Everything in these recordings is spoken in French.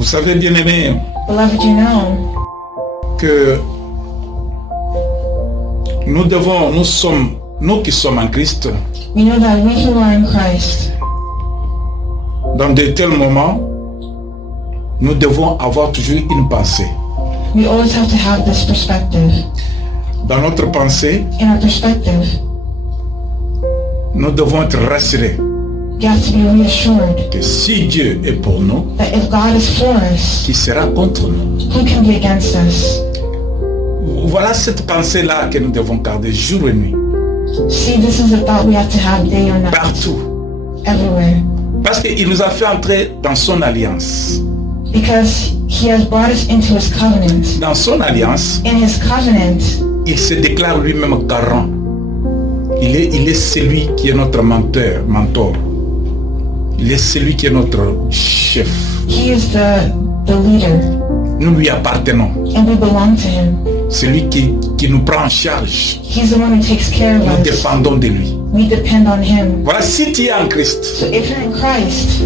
Vous savez, bien aimé, Beloved, you know que nous qui sommes en Christ, we know that we who are in Christ, dans de tels moments, nous devons avoir toujours une pensée. we always have to have this perspective. Dans notre pensée, In our perspective, nous devons être rassurés we have to be reassured que si Dieu est pour nous, that if God is for us, qui sera contre nous? who can be against us? Voilà cette pensée-là que nous devons garder jour et nuit, See, this is a thought we have to have day or night, partout. everywhere. Parce qu'il nous a fait entrer dans son alliance. Because he has brought us into his covenant. Dans son alliance, In his covenant, il se déclare lui-même garant. Il est celui qui est notre mentor. Il est celui qui est notre chef. he is the leader, Nous lui appartenons. and we belong to him. Celui qui nous prend en charge. He's the one who takes care of Nous us. dépendons de lui. We depend on him. Voilà, si tu es en Christ, So if you're in Christ,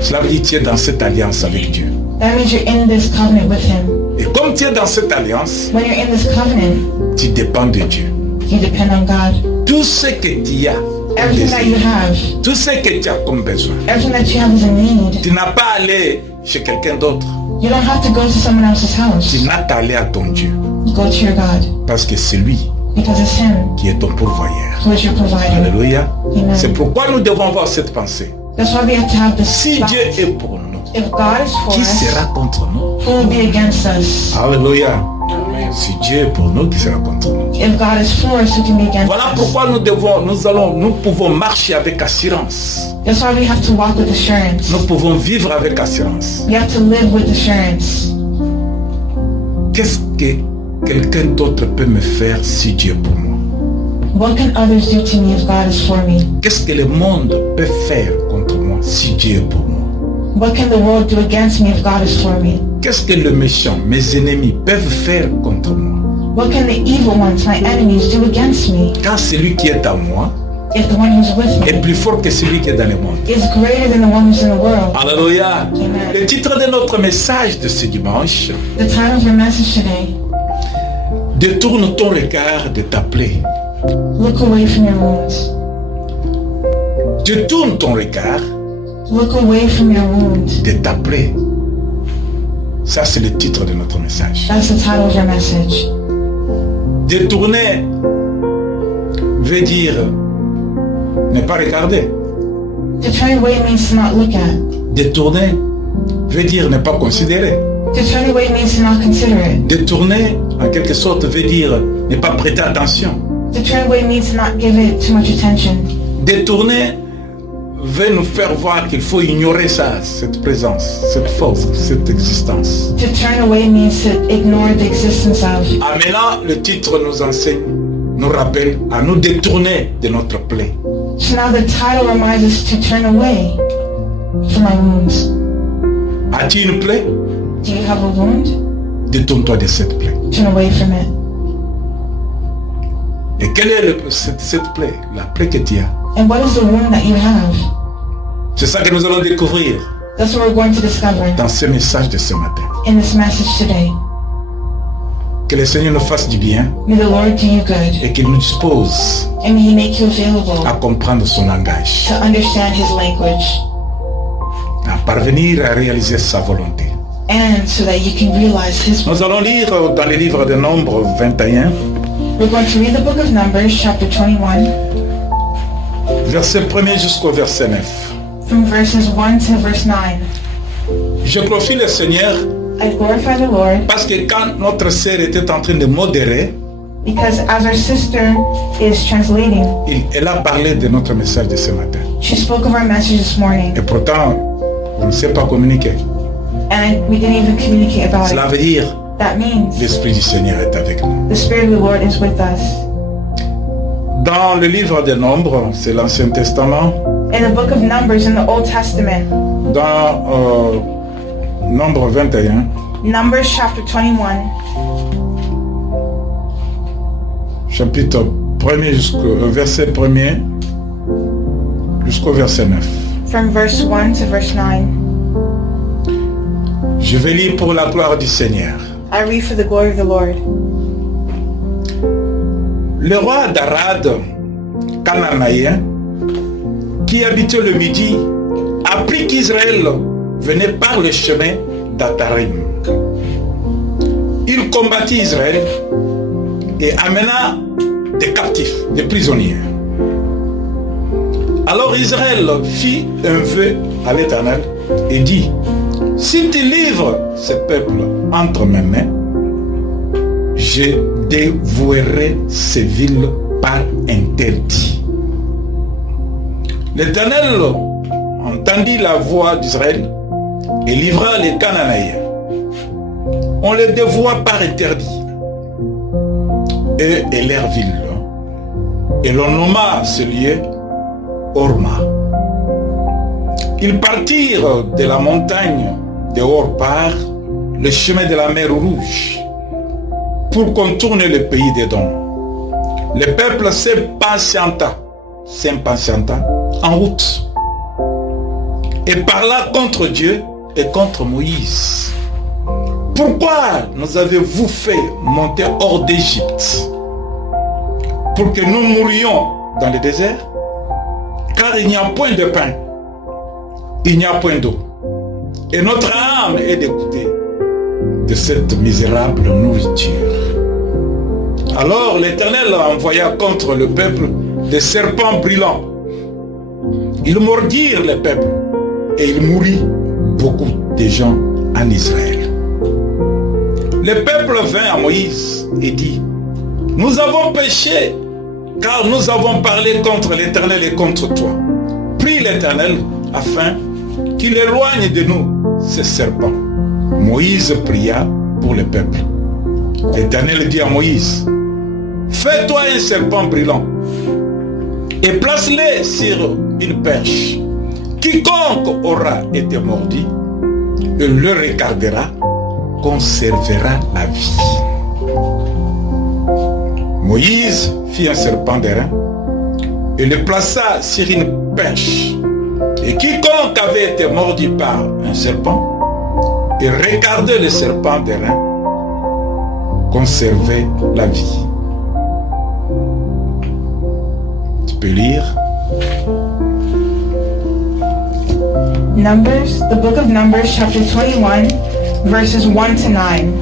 cela veut dire que tu es dans cette alliance avec Dieu. that means you're in this covenant with him. Et comme tu es dans cette alliance, When you're in this covenant, tu dépends de Dieu. you depend on God. Tout ce que tu as, Everything that you have, tout ce que tu as comme besoin, everything that you have is a need. tu n'as pas à aller chez quelqu'un d'autre. You don't have to go to someone else's house. Tu n'as qu'à aller à ton Dieu. You go to your God, Parce que c'est lui because it's him qui est ton pourvoyeur. who is your provider. Alléluia. Amen. C'est pourquoi nous devons avoir cette pensée. That's why we have to have this Si thought. Dieu est pour nous, If God is for qui us, sera contre nous? who will be against us? Alléluia. Si Dieu est pour nous, qui sera contre nous? If God is for us, who can be against Voilà us? pourquoi nous pouvons marcher avec assurance. That's why we have to walk with assurance. Nous pouvons vivre avec assurance. We have to live with assurance. Qu'est-ce que quelqu'un d'autre peut me faire si Dieu est pour moi? What can others do to me if God is for me? Qu'est-ce que le monde peut faire contre moi si Dieu est pour moi? What can the world do against me if God is for me? Qu'est-ce que le méchant, mes ennemis peuvent faire contre moi? What can the evil ones, my enemies, do against me? Car celui qui est en moi If the one who's with est me plus fort que celui qui est dans le monde. is greater than the one who's in the world. Alléluia. Amen. Le titre de notre message de ce dimanche: The title of your message today, détourne ton regard de ta plaie. look away from your wounds. Détourne ton regard Look away from your wounds. de ta plaie. Ça, c'est le titre de notre message. That's the title of your message. Détourner veut dire ne pas regarder. To turn away means to not look at. Détourner veut dire ne pas considérer. To turn away means to not consider it. Détourner, en quelque sorte, veut dire ne pas prêter attention. To turn away means to not give it too much attention. Détourner veut nous faire voir qu'il faut ignorer ça, cette présence, cette force, cette existence. To turn away means to ignore the existence of. Ah, maintenant, le titre nous enseigne, nous rappelle à nous détourner de notre plaie. So now the title reminds us to turn away from our wounds. As-tu une plaie? Do you have a wound? Détourne-toi de cette plaie. Turn away from it. Et quelle est cette plaie? La plaie que tu as. And what is the wound that you have? C'est ça que nous allons découvrir That's what we're going to discover dans ce message de ce matin. in this message today. Que le Seigneur nous fasse du bien May the Lord do you good, et qu'il nous dispose and may He make you available à comprendre son langage, to understand His language, à parvenir à réaliser sa volonté. and so that you can realize His will. Nous allons lire dans le livre de Nombres 21, We're going to read the book of Numbers, chapter 21, verset 1er jusqu'au verset 9. from verses 1 to verse 9. Je glorifie le Seigneur I glorify the Lord parce que quand notre sœur était en train de modérer, because as our sister is translating, elle a parlé de notre message de ce matin. she spoke of our message this morning, Et pourtant, on ne sait pas communiquer. and we didn't even communicate about Cela it. veut dire That means l'Esprit du Seigneur est avec nous. the Spirit of the Lord is with us. Dans le livre des Nombres, c'est l'Ancien Testament, In the book of Numbers in the Old Testament, dans Nombre 21, Numbers chapter 21, chapitre 1er jusqu'au verset 1er jusqu'au verset 9. from verse 1 to verse 9. Je vais lire pour la gloire du Seigneur. I read for the glory of the Lord. Le roi d'Arad, cananéen, qui habitait le Midi, apprit qu'Israël venait par le chemin d'Atarim. Il combattit Israël et amena des captifs, des prisonniers. Alors Israël fit un vœu à l'Éternel et dit, si tu livres ce peuple entre mes mains, je dévouerai ces villes par interdit. L'Éternel entendit la voix d'Israël et livra les Cananéens. On les dévoua par interdit, eux et leurs villes. Et l'on nomma ce lieu Horma. Ils partirent de la montagne de Hor par le chemin de la mer Rouge pour contourner le pays d'Édom. Le peuple s'impatienta en route et parla contre Dieu et contre Moïse. Pourquoi nous avez-vous fait monter hors d'Égypte? Pour que nous mourions dans le désert? Car il n'y a point de pain, il n'y a point d'eau. Et notre âme est dégoûtée de cette misérable nourriture. Alors l'Éternel envoya contre le peuple des serpents brûlants. Ils mordirent le peuple et il mourut beaucoup de gens en Israël. Le peuple vint à Moïse et dit, nous avons péché car nous avons parlé contre l'Éternel et contre toi. Prie l'Éternel afin qu'il éloigne de nous ces serpents. Moïse pria pour le peuple. L'Éternel dit à Moïse, fais-toi un serpent brûlant et place-le sur une perche. Quiconque aura été mordu et le regardera conservera la vie. Moïse fit un serpent d'airain et le plaça sur une perche. Et quiconque avait été mordu par un serpent et regardait le serpent d'airain conservait la vie. Tu peux lire. Numbers, the book of Numbers, chapter 21, verses 1 to 9.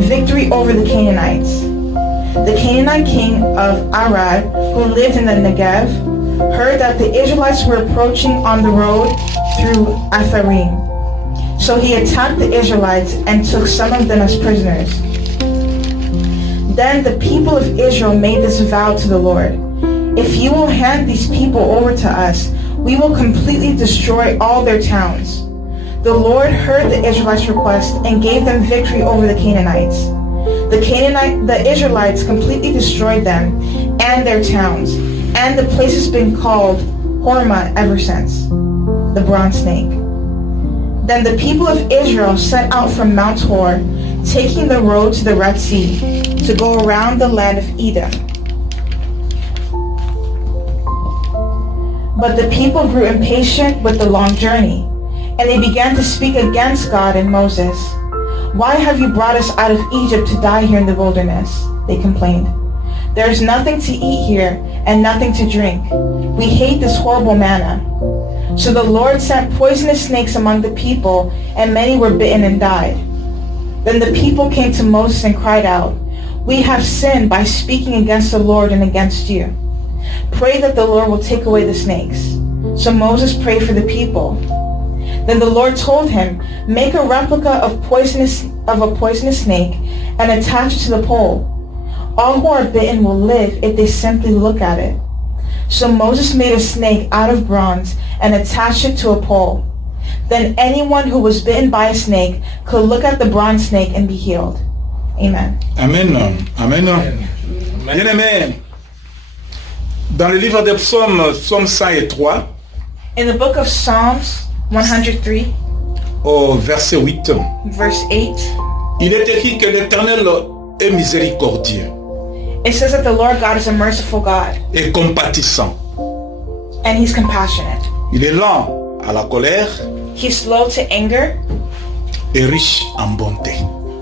Victory over the Canaanites. The Canaanite king of Arad, who lived in the Negev, heard that the Israelites were approaching on the road through Atharim. So he attacked the Israelites and took some of them as prisoners. Then the people of Israel made this vow to the Lord. If you will hand these people over to us, we will completely destroy all their towns. The Lord heard the Israelites' request and gave them victory over the Canaanites. The Israelites completely destroyed them and their towns, and the place has been called Hormah ever since, the bronze snake. Then the people of Israel set out from Mount Hor, taking the road to the Red Sea, to go around the land of Edom. But the people grew impatient with the long journey, and they began to speak against God and Moses. Why have you brought us out of Egypt to die here in the wilderness? They complained. There is nothing to eat here and nothing to drink. We hate this horrible manna. So the Lord sent poisonous snakes among the people, and many were bitten and died. Then the people came to Moses and cried out, we have sinned by speaking against the Lord and against you. Pray that the Lord will take away the snakes. So Moses prayed for the people. Then the Lord told him, make a replica of a poisonous snake and attach it to the pole. All who are bitten will live if they simply look at it. So Moses made a snake out of bronze and attached it to a pole. Then anyone who was bitten by a snake could look at the bronze snake and be healed. Amen. Amen. Amen. Bien-aimé, dans le livre des psaumes, psaume 103, in the book of Psalms 103, au verset 8, verse 8, il est écrit que l'Éternel est miséricordieux it says that the Lord God is a merciful God et compatissant. and He's compassionate. Il est lent à la colère He's slow to anger et riche en bonté.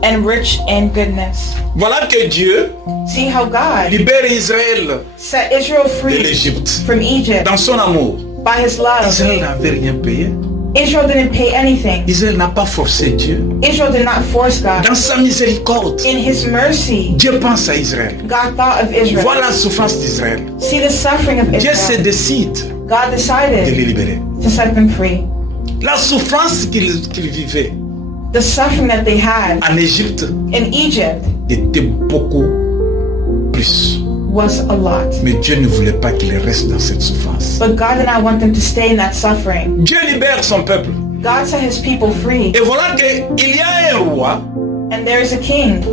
and rich in goodness. Voilà que Dieu See how God libère Israël set Israel de free l'Égypte. from Egypt Dans son amour, by his love. Israël n'avait rien payé. Israel didn't pay anything. Israël n'a pas forcé Dieu. Israel did not force God. Dans sa miséricorde, In his mercy, Dieu pense à Israël. God thought of Israel. Voilà la souffrance d'Israël. See the suffering of Dieu se Israel. décide God de decided les libérer. to set them free. La souffrance qu'ils vivaient The suffering that they had en Égypte in Egypt était beaucoup plus. was a lot. Mais Dieu ne voulait pas qu'ils restent dans cette souffrance. But God did not want them to stay in that suffering. Dieu libère son peuple. God set his people free. Et voilà qu'il y a un roi. And there is a king.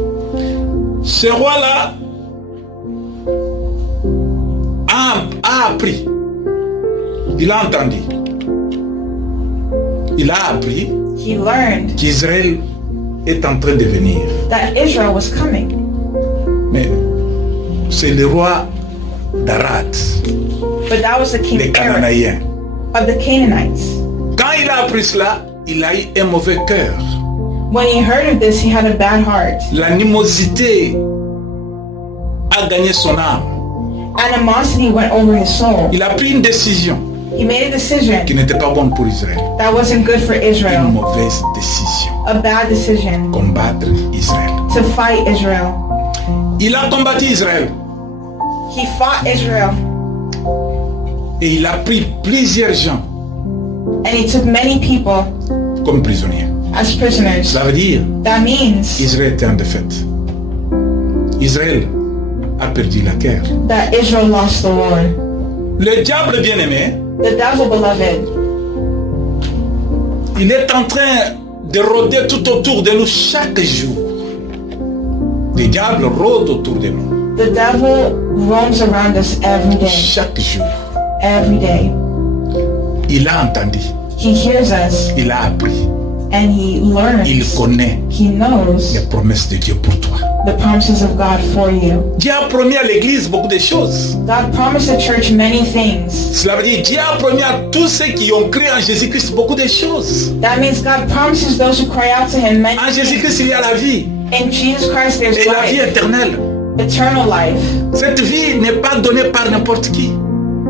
Ce roi-là a appris. Il a entendu. Il a appris He learned qu'Israël est en train de venir. that Israel was coming. Mais c'est le roi d'Arad, But that was the les king Arad Cananéens. of the Canaanites. Quand il a appris cela, il a eu un mauvais cœur. When he heard of this, he had a bad heart. L'animosité a gagné son âme. Animosity went over his soul. Il a pris une décision He made a decision qui n'était pas bonne pour Israël. that wasn't good for Une Israel. mauvaise décision. A bad decision Combattre Israël. to fight Israel. Il a combattu Israël He fought Israel, et il a pris plusieurs gens and he took many people comme prisonniers. as prisoners. Ça veut dire That means Israël était en défaite. Israël a perdu la guerre. that Israel lost the war. Le diable bien-aimé, The devil, beloved, il est en train de rôder tout autour de nous chaque jour. Le diable rôde autour de nous the devil roams around us every day. chaque jour. Every day. Il a entendu, He hears us il a appris, and he il learns. connaît He knows les promesses de Dieu pour toi. the promises of God for you. Dieu a promis à l'église beaucoup de choses. God promised the church many things. Cela veut dire Dieu a promis à tous ceux qui ont cru en Jésus-Christ beaucoup de choses. That means God promises those who cry out to him many En things. Jésus-Christ, il y a la vie In Jesus Christ there's et la vie life, éternelle. eternal life. Cette vie n'est pas donnée par n'importe qui.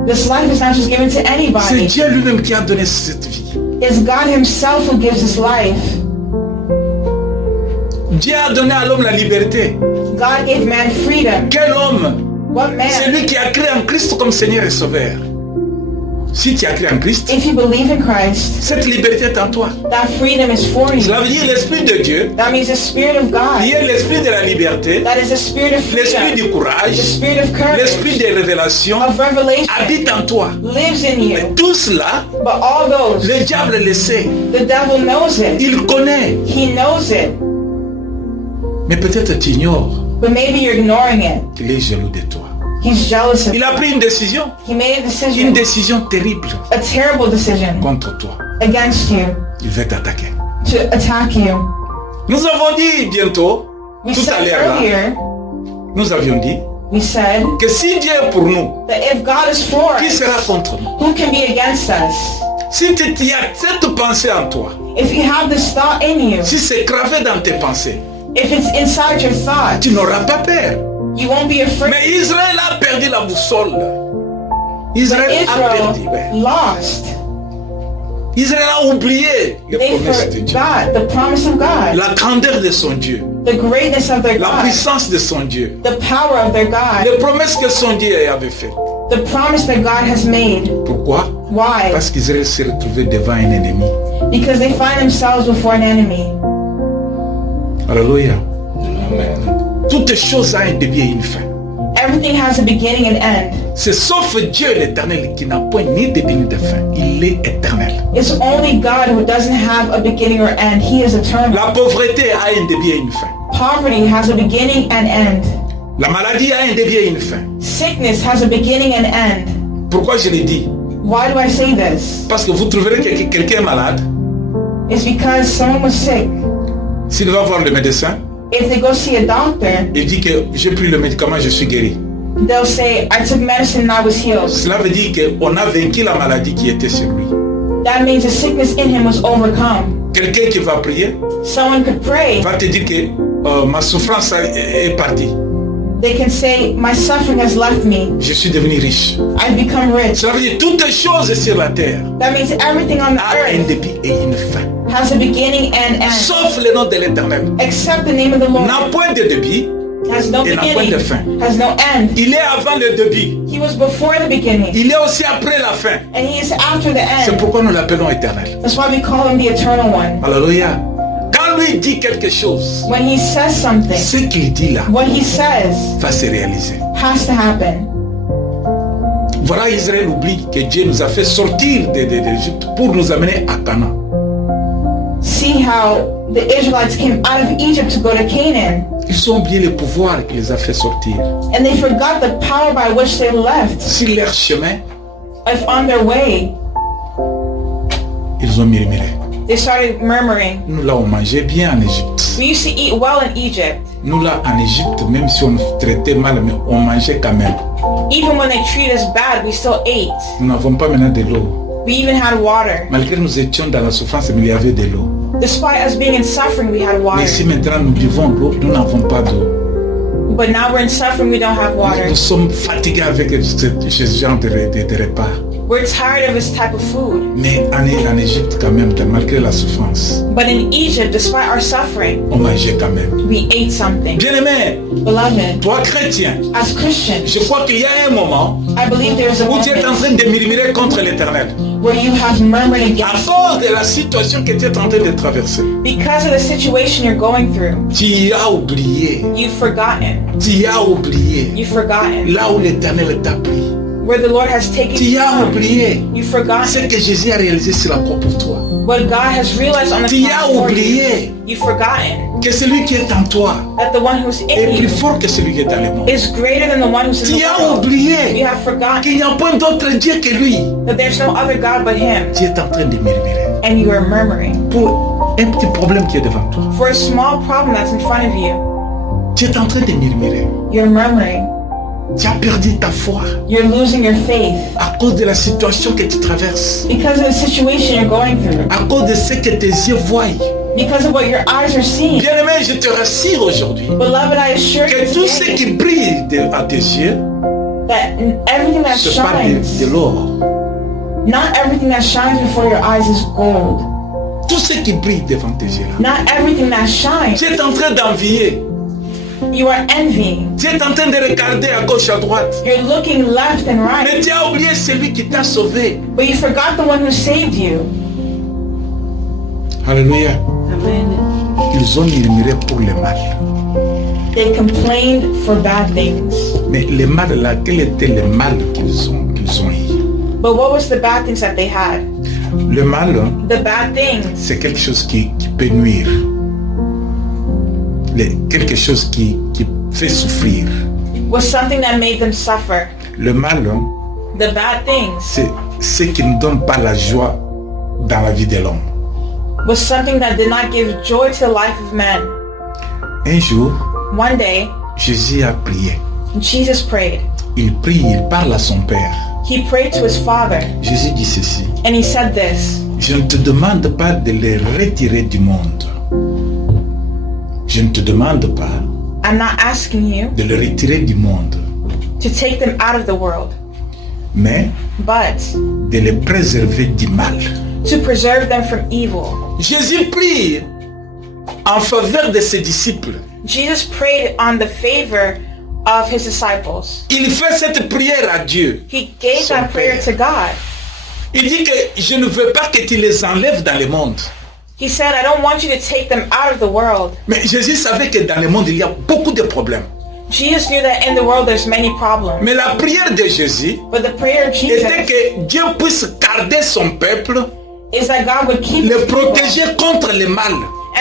This life is not just given to C'est anybody. Dieu lui-même qui a donné cette vie. It's God himself who gives us life. Dieu a donné à l'homme la liberté. God gave man freedom. Quel homme? What C'est man? lui qui a créé en Christ comme Seigneur et Sauveur. Si tu as créé en Christ, If you believe in Christ, cette liberté est en toi. that freedom is for you. Cela veut dire l'Esprit de Dieu, That means the Spirit of qui God. est l'Esprit de la liberté, That is the Spirit of l'Esprit du freedom. courage, The Spirit of l'Esprit courage, des révélations, of revelation, habite en toi. lives in Mais you. tout cela, But all those, le diable le sait. the devil knows it. Il connaît. He knows it. Mais peut-être tu ignores But maybe you're ignoring it. qu'il est jaloux de toi. He's jealous of Il you. a pris une décision He made a une decision, décision terrible a terrible decision contre toi. against you, Il veut t'attaquer. to attack you. Nous avons dit bientôt, We tout à said l'heure là, earlier, nous avions dit we said que si Dieu est pour nous, that if God is for qui us, sera contre nous? who can be against us? Si tu as cette pensée en toi, If you have this thought in you, si c'est gravé dans tes pensées, if it's inside your thought, tu n'auras pas peur. you won't be afraid. Mais Israël a perdu la boussole. But Israël a perdu. Ouais. Israel lost. Israël a oublié les They promesses de Dieu. forgot the promise of God, La grandeur de son Dieu. the greatness of their La God, puissance de son Dieu. the power of their God, Les promesses que son Dieu avait faites. the promise that God has made. Pourquoi? Why? Parce qu'Israël s'est retrouvé devant un ennemi. Because they find themselves before an enemy. Alléluia. Toutes choses ont un début et une fin. Everything has a beginning and end. C'est sauf Dieu l'éternel qui n'a point ni début ni de fin. Il est éternel. It's only God who doesn't have a beginning or end. He is eternal. La pauvreté a un début et une fin. Poverty has a beginning and end. La maladie a un début et une fin. Sickness has a beginning and end. Pourquoi je l'ai dit? Why do I say this? Parce que vous trouverez que quelqu'un est malade. It's because someone was sick. S'il va voir le médecin, If they go see a doctor, il dit que j'ai pris le médicament, je suis guéri. they'll say, I took medicine and I was healed. Cela veut dire qu'on a vaincu la maladie qui était sur lui. That means the sickness in him was overcome. Quelqu'un qui va prier Someone could pray. va te dire que ma souffrance est partie. They can say, my suffering has left me. Je suis devenu riche. I've become rich. Cela veut dire toutes les choses sur la terre That means everything on the a un earth début et une fin. has a beginning and end. Sauf le nom de l'Éternel. Except the name of the Lord. N'a point de début, Has no et n'a point de fin. beginning. Has no end. Il est avant le début. He was before the beginning. Il est aussi après la fin. And he is after the C'est end. pourquoi nous l'appelons éternel. That's why we call him the eternal one. Alléluia. Quand lui dit quelque chose, When he says something, ce qu'il dit là what he says va se réaliser. has to happen. Voilà, Israël oublie que Dieu nous a fait sortir d'Égypte pour nous amener à Canaan. See how the Israelites came out of Egypt to go to Canaan. Ils ont oublié le pouvoir qui les a fait sortir. And they forgot the power by which they left. Sur leur chemin, If on their way, ils ont murmuré. they started murmuring. Nous là, on mangeait bien en Égypte. We used to eat well in Egypt. Nous là, en Égypte, même si on nous traitait mal, mais on mangeait quand même. Even when they treated us bad, we still ate. Nous n'avons pas maintenant de l'eau. We even had water. Malgré que nous étions dans la souffrance, mais il y avait de l'eau. Despite us being in suffering, we had Mais water. si maintenant nous buvons de l'eau, nous n'avons pas d'eau. But now we're in suffering, we don't have water. Nous sommes fatigués avec ce genre de repas. We're tired of this type of food. Mais en Égypte quand même, malgré la souffrance, But in Egypt, despite our suffering, on mangeait quand même. we ate something. Bien-aimé, Beloved, toi chrétien, as Christians, je crois qu'il y a un moment I believe there's a où tu es en moment train de murmurer contre l'Éternel. where you have murmured À against cause de la situation que tu es en train de traverser. because of the situation you're going through. Tu as oublié. You've forgotten. Tu as oublié. You've forgotten Là où l'Éternel t'a pris. where the Lord has taken Tu you as from. oublié You've ce forgotten que Jésus a réalisé sur la croix pour toi. what God has realized on the Tu as cross for you. oublié You've forgotten que celui qui est en toi that the one who's est in plus you fort que celui qui est dans le monde. is greater than the one who's in Tu the as world. You oublié have forgotten qu'il n'y a point d'autre Dieu que lui. that there's no other God but Him, Tu es en train de murmurer and you are murmuring pour un petit problème qui est devant toi. for a small problem that's in front of you. Tu es en train de murmurer. You're murmuring. Tu as perdu ta foi You're losing your faith à cause de la situation que tu traverses, because of the situation you're going through, à cause de ce que tes yeux voient. because of what your eyes are seeing. Bien-aimé, je te rassure aujourd'hui Beloved, I assure you que tout ce today qui brille à tes yeux, that everything that ce n'est pas shines, de l'or. not everything that shines before your eyes is gold. Tout ce qui brille devant tes yeux là. Not everything that shines, Tu es en train d'envier. you are envying. Tu es en train de regarder à gauche, à droite. You're looking left and Mais right, tu as oublié celui qui t'a sauvé. but you forgot the one who saved you. Alléluia. Amen. Ils ont murmuré pour le mal. They complained for bad things. Mais le mal là, quel était le mal qu'ils ont eu? But what was the bad things that they had? Le mal, The bad things c'est quelque chose qui peut nuire. Quelque chose qui fait souffrir. was something that made them suffer. Le mal, The bad things c'est ce qui ne donne pas la joie dans la vie de l'homme. was something that did not give joy to the life of men. Un jour, One day, Jésus a prié. Jesus prayed. Il prie, il parle à son Père. He prayed to his Father, Jésus dit ceci. and he said this: Je ne te demande pas de les retirer du monde. Je ne te demande pas I'm not asking you de les retirer du monde, to take them out of the world, mais but de les préserver du mal. to preserve them from evil. Jésus prie en faveur de ses disciples. Jesus prayed on the favor of his disciples. Il fait cette prière à Dieu. He gave Son that prayer Père. to God. Il dit que je ne veux pas que tu les enlèves dans le monde. He said, I don't want you to take them out of the world. Mais Jésus savait que dans le monde, il y a beaucoup de problèmes. Jesus knew that in the world there's many problems. Mais la prière de Jésus But the prayer of Jesus était que Dieu puisse garder son peuple, is that God would keep le his people protéger contre le mal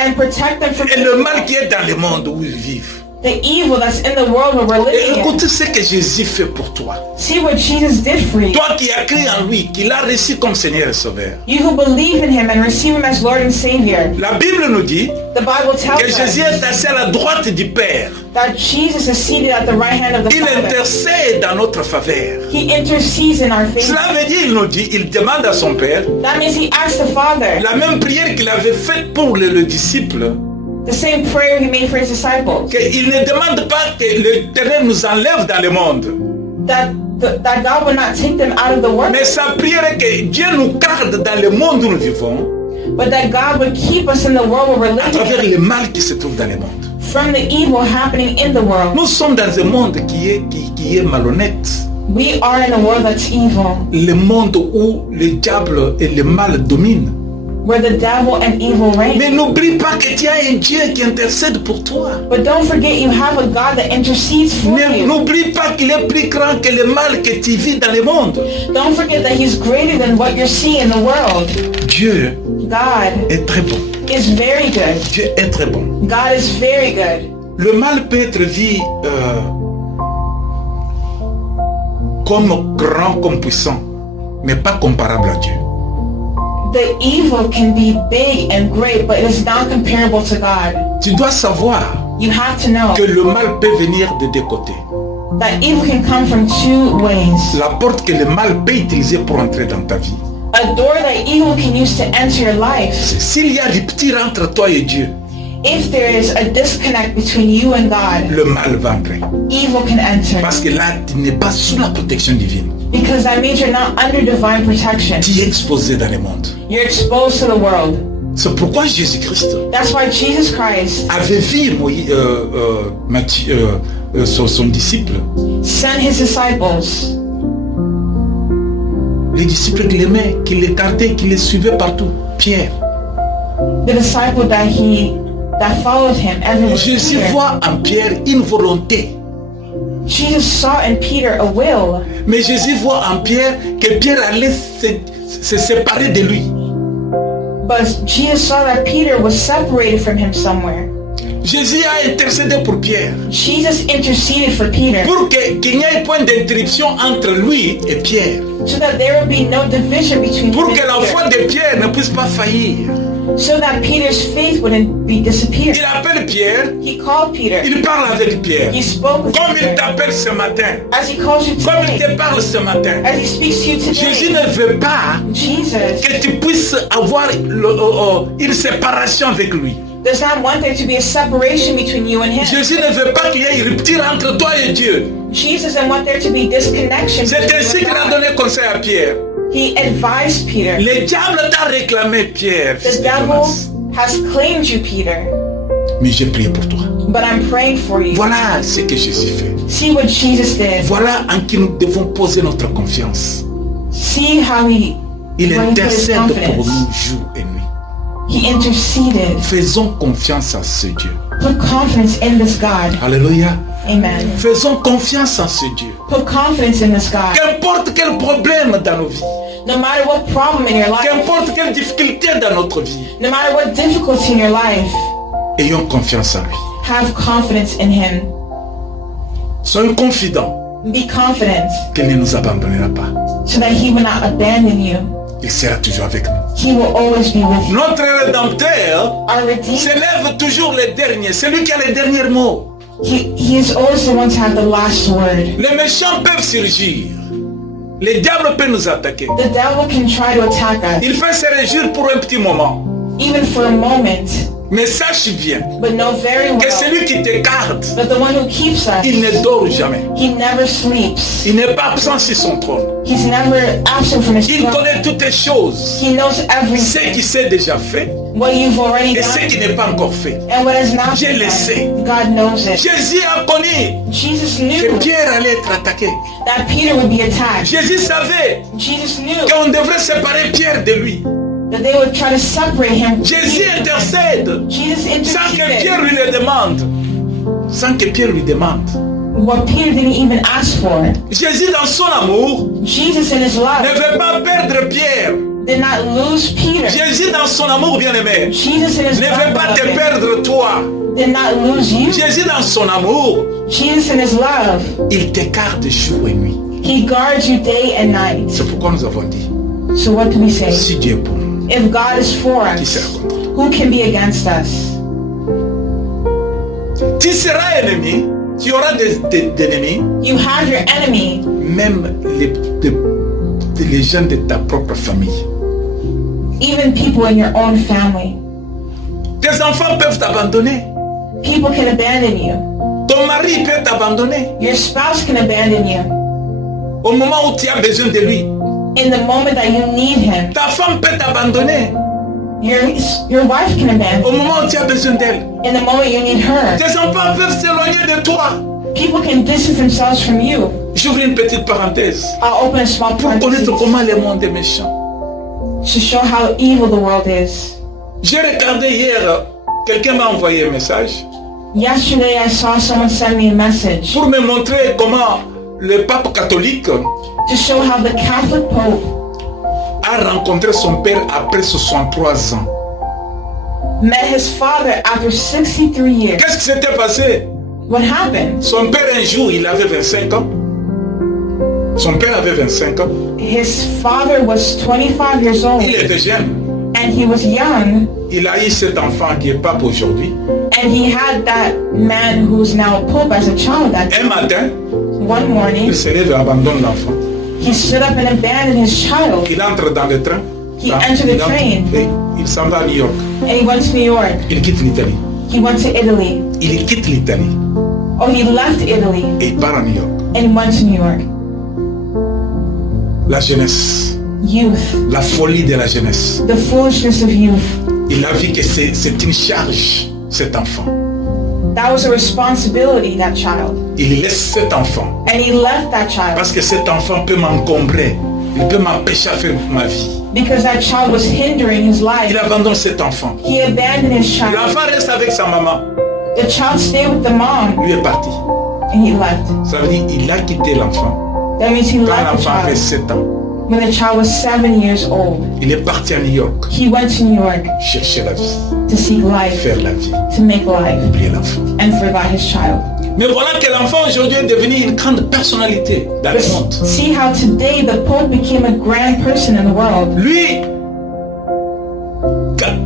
and protect them from et le mal qui est dans le monde où ils vivent. The evil that's in the world where we're Et living écoute in. ce que Jésus fait pour toi. See what Jesus did for you. Toi qui as cru en lui, qui l'a reçu comme Seigneur et Sauveur. You who believe in him and receive him as Lord and Savior. La Bible nous dit The Bible tells que Jésus us est assis à la droite du Père. that Jesus is seated at the right hand of the Il Father. intercède dans notre faveur. He intercedes in our favor. Cela veut dire, il nous dit, il demande à son Père That means he asked the Father la même prière qu'il avait faite pour le disciple, the same prayer he made for his disciples. qu'il ne demande pas que l'Éternel nous enlève dans le monde. That God would not take them out of the world, Mais sa prière est que Dieu nous garde dans le monde où nous vivons, but that God would keep us in the world where we're à travers living le mal qui se trouve dans le monde. from the evil happening in the world. Nous sommes dans un monde qui est malhonnête. We are in a world that's evil, Le monde où le diable et le mal dominent. where the devil and evil reign. Mais n'oublie pas que tu as un Dieu qui intercède pour toi. But don't forget you have a God that intercedes for you. N'oublie pas qu'il est plus grand que le mal que tu vis dans le monde. Don't forget that he's greater than what you're seeing in the world. Dieu God est très bon. is very good. Dieu est très bon. God is very good. Le mal peut être vu comme grand, comme puissant, mais pas comparable à Dieu. The evil can be big and great, but it is not comparable to God. Tu dois savoir You have to know que le mal peut venir de deux côtés. that evil can come from two ways. La porte que le mal peut utiliser pour entrer dans ta vie. A door that evil can use to enter your life. S'il y a rupture entre toi et Dieu, If there is a disconnect between you and God, le mal va entrer. evil can enter. Parce que là, tu n'es pas sous la protection divine. Because that means you're not under divine protection. Tu es exposé dans le monde. You're exposed to the world. C'est pourquoi Jésus-Christ That's why Jesus Christ avait vu son disciple. sent his disciples, Les disciples qu'il aimait, qu'il écartait, qu'il les suivait partout. Pierre. the disciple that followed him everywhere. Jésus Peter. voit en Pierre une volonté. Jesus saw in Peter a will, Mais Jésus voit en Pierre que Pierre allait se séparer de lui. but Jesus saw that Peter was separated from him somewhere. Jésus a intercédé pour Pierre. Jesus interceded for Peter Pour qu'il n'y ait point d'interruption entre lui et Pierre. so that there would be no division between Pour him que la and foi Peter, de Pierre ne puisse pas faillir. so that Peter's faith wouldn't be disappeared. Il appelle Pierre, He called Peter. il parle avec Pierre. He spoke with Comme il Peter. t'appelle ce matin. As he calls you Comme il today, te parle ce matin. as he speaks to you Jésus today, ne veut pas Jesus que tu puisses avoir une séparation avec lui. does not want there to be a separation between you and him. Jésus ne veut pas qu'il y ait une rupture entre toi et Dieu. Jesus doesn't want there to be disconnection C'est between ainsi you qu'il a and donné God. conseil à Pierre. He advised Peter. Le diable t'a réclamé, Pierre, The fils de devil Jonas. has claimed you, Peter, Mais j'ai prié pour toi. but I'm praying for you. Voilà ce que Jésus fait. See what Jesus did. Voilà en qui nous devons poser notre confiance. See how he Il where he put his intercède pour confidence. nous jour et nuit. He interceded. Faisons confiance à ce Dieu. Put confidence in this God. Alléluia. Amen. Faisons confiance à ce Dieu. Put confidence in this God. Qu'importe quel problème dans nos vies, No matter what problem in your life, qu'importe quelle difficulté dans notre vie, no matter what difficulty in your life, ayons confiance en lui. have confidence in him. Soyons confidents Be confident qu'il ne nous abandonnera pas. so that he will not abandon you. Il sera toujours avec nous. He will always be with you. Notre Rédempteur Our Redeemer, s'élève toujours le dernier. C'est lui qui a les derniers mots. he is always the one to have the last word. Les méchants peuvent surgir. Le diable peut nous attaquer. The devil can try to attack us, Il peut se réjouir pour un petit moment. even for a moment, Mais sache bien but know very que well celui qui te garde, that the one who keeps us, il ne dort jamais. he never sleeps. Il n'est pas absent sur son trône. He's never absent from his Il throne. connaît toutes les choses. He knows Ce everything, qui s'est déjà fait what you've already et ce qui done, n'est pas encore fait. and what is not Dieu le done. sait. God knows it. Jésus a connu Jesus que knew Pierre allait être attaqué. that Peter would be attacked. Jésus savait Jesus knew qu'on devrait séparer Pierre de lui. that they would try to separate him. Jésus intercède Jesus sans que Pierre interceded. lui le demande. Sans que Pierre lui demande. What Peter didn't even ask for. Jésus dans son amour Jesus in his ne love veut pas perdre Pierre. did not lose Peter. Jésus dans son amour bien-aimé Jesus in his ne veut love, pas te beloved, perdre toi. did not lose you. Jésus dans son amour, Jesus in his love, il t'écarte jour et nuit. he guards you day and night. C'est pourquoi nous avons dit, So what do we say? si Dieu est pour nous, If God is for qui us, sera contre nous? who can be against us? Tu seras ennemi, tu auras des ennemis, You have your enemy, même les gens de ta propre famille. even people in your own family. Tes enfants peuvent t'abandonner. People can abandon you. Ton mari peut t'abandonner Your spouse can abandon you. au moment où tu as besoin de lui. In the moment that you need him, Ta femme peut t'abandonner your wife can au abandon you. moment où tu as besoin d'elle. In the moment you need her, Tes enfants peuvent s'éloigner de toi. people can distance themselves from you. J'ouvre une petite parenthèse I'll open a small pour connaître parenthesis comment le monde est méchant. to show how evil the world is. J'ai regardé hier, quelqu'un m'a envoyé un message Yesterday I saw someone send me a message pour me montrer comment le pape catholique to show how the Catholic Pope a rencontré son père après 63 ans. met his father after 63 years. Qu'est-ce qui s'était passé? What happened? Son père un jour, il avait 25 ans. Son père avait 25 ans. His father was 25 years old Il était jeune. and he was young, Il a eu cet enfant qui est pape aujourd'hui. and he had that man who's now Pope as a child. That Un matin, one morning il se lève et abandonne l'enfant. he stood up and abandoned his child. Il entre dans le train. He entered the train. Et il s'en va à New York. And he went to New York. Il quitte l'Italie. He went to Italy. Il quitte l'Italie Oh, he left Italy et il part à New York. and went to New York. La jeunesse, Youth, la folie de la jeunesse. the foolishness of youth. Il a vu que c'est une charge, cet enfant. That was a responsibility, that child. Il laisse cet enfant And he left that child parce que cet enfant peut m'encombrer. Il peut m'empêcher à faire ma vie. because that child was hindering his life. Il abandonne cet enfant. He abandoned his child. L'enfant reste avec sa maman. The child stayed with the mom Lui est parti. and he left. Ça veut dire qu'il a quitté l'enfant That means he quand left the l'enfant avait child 7 ans. when the child was 7 years old. Il est parti à New York He went to New York chercher la vie, to seek life, faire la vie, to make life, oublier l'enfant. and forgot his child. Mais voilà que l'enfant aujourd'hui est devenu une grande personnalité dans le monde. See how today the Pope became a grand person in the world. Lui,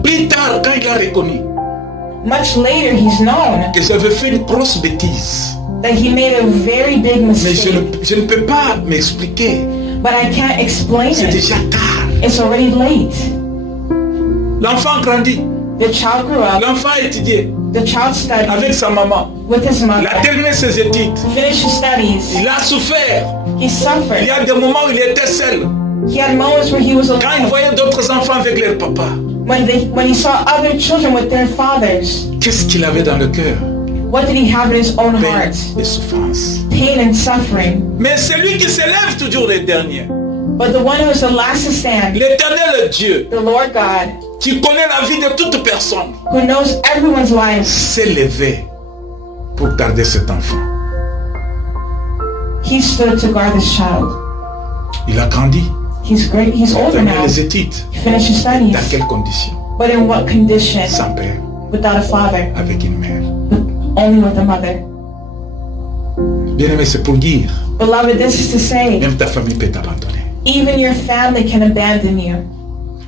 plus tard, quand il a reconnu Much later, he's known que j'avais fait une grosse bêtise, that he made a very big mais mistake. je ne peux pas m'expliquer. But I can't explain C'est it. déjà tard. It's already late. L'enfant grandit, The child grew up. l'enfant a étudié The child studied avec sa maman. with his Il mother. a terminé ses études. Finished his studies. Il a souffert. He Il suffered. y a des moments où il était seul. He had moments where he was Quand il alone. voyait d'autres enfants avec leur papa, When he saw other children with their fathers, qu'est-ce qu'il avait dans le cœur? what did he have in his own Peine heart? et souffrance. Pain and suffering. Mais celui qui s'élève toujours le dernier, But the one who is the last to stand, l'éternel Dieu, the Lord God, qui connaît la vie de toute personne, who knows everyone's lives, s'est levé pour garder cet enfant. he stood to guard this child. Il a grandi, He's great. He's il a older terminé now. les études. He finished his studies. Dans quelles conditions? But in what condition? Sans père, Without a father, avec une mère. only with a mother. Bien aimé, c'est pour dire, Beloved, this is to say, même ta famille peut t'abandonner even your family can abandon you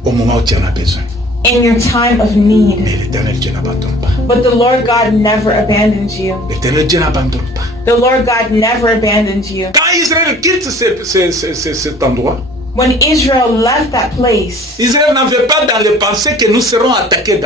au moment où tu en as besoin. in your time of need. Mais l'éternel Dieu n'abandonne pas. But the Lord God never abandons you. L'éternel Dieu n'abandonne pas. The Lord God never abandons you. Quand Israël quitte cet endroit, When Israel left that place, Israël n'avait pas dans les pensées que nous serons attaqués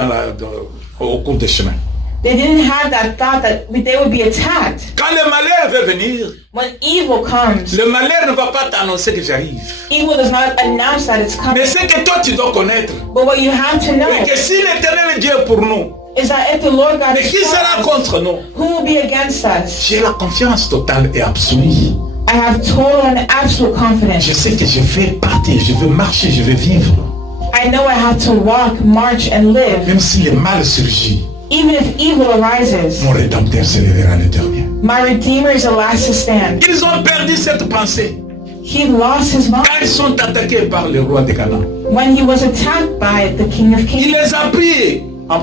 au cours des chemins. they didn't have that thought that they would be attacked. Quand le malheur veut venir, When evil comes, le malheur ne va pas t'annoncer que j'arrive. evil does not announce that it's coming. Mais c'est que toi tu dois connaître. But what you have to know Et que si l'éternel Dieu est pour nous, is that if the Lord God mais is qui sera for us, contre nous? who will be against us? J'ai la confiance totale et absolue. I have total and absolute Je confidence. sais que je vais partir, je vais marcher, je vais vivre. I know I have to walk, march, and live. Même si le mal surgit, Even if evil arises, mon rédempteur se lèvera le dernier. my Redeemer is the last to stand. Ils ont perdu cette pensée. He lost his mind Quand ils sont attaqués par le roi de Canaan, when he was attacked by the King of il Kings. les a pris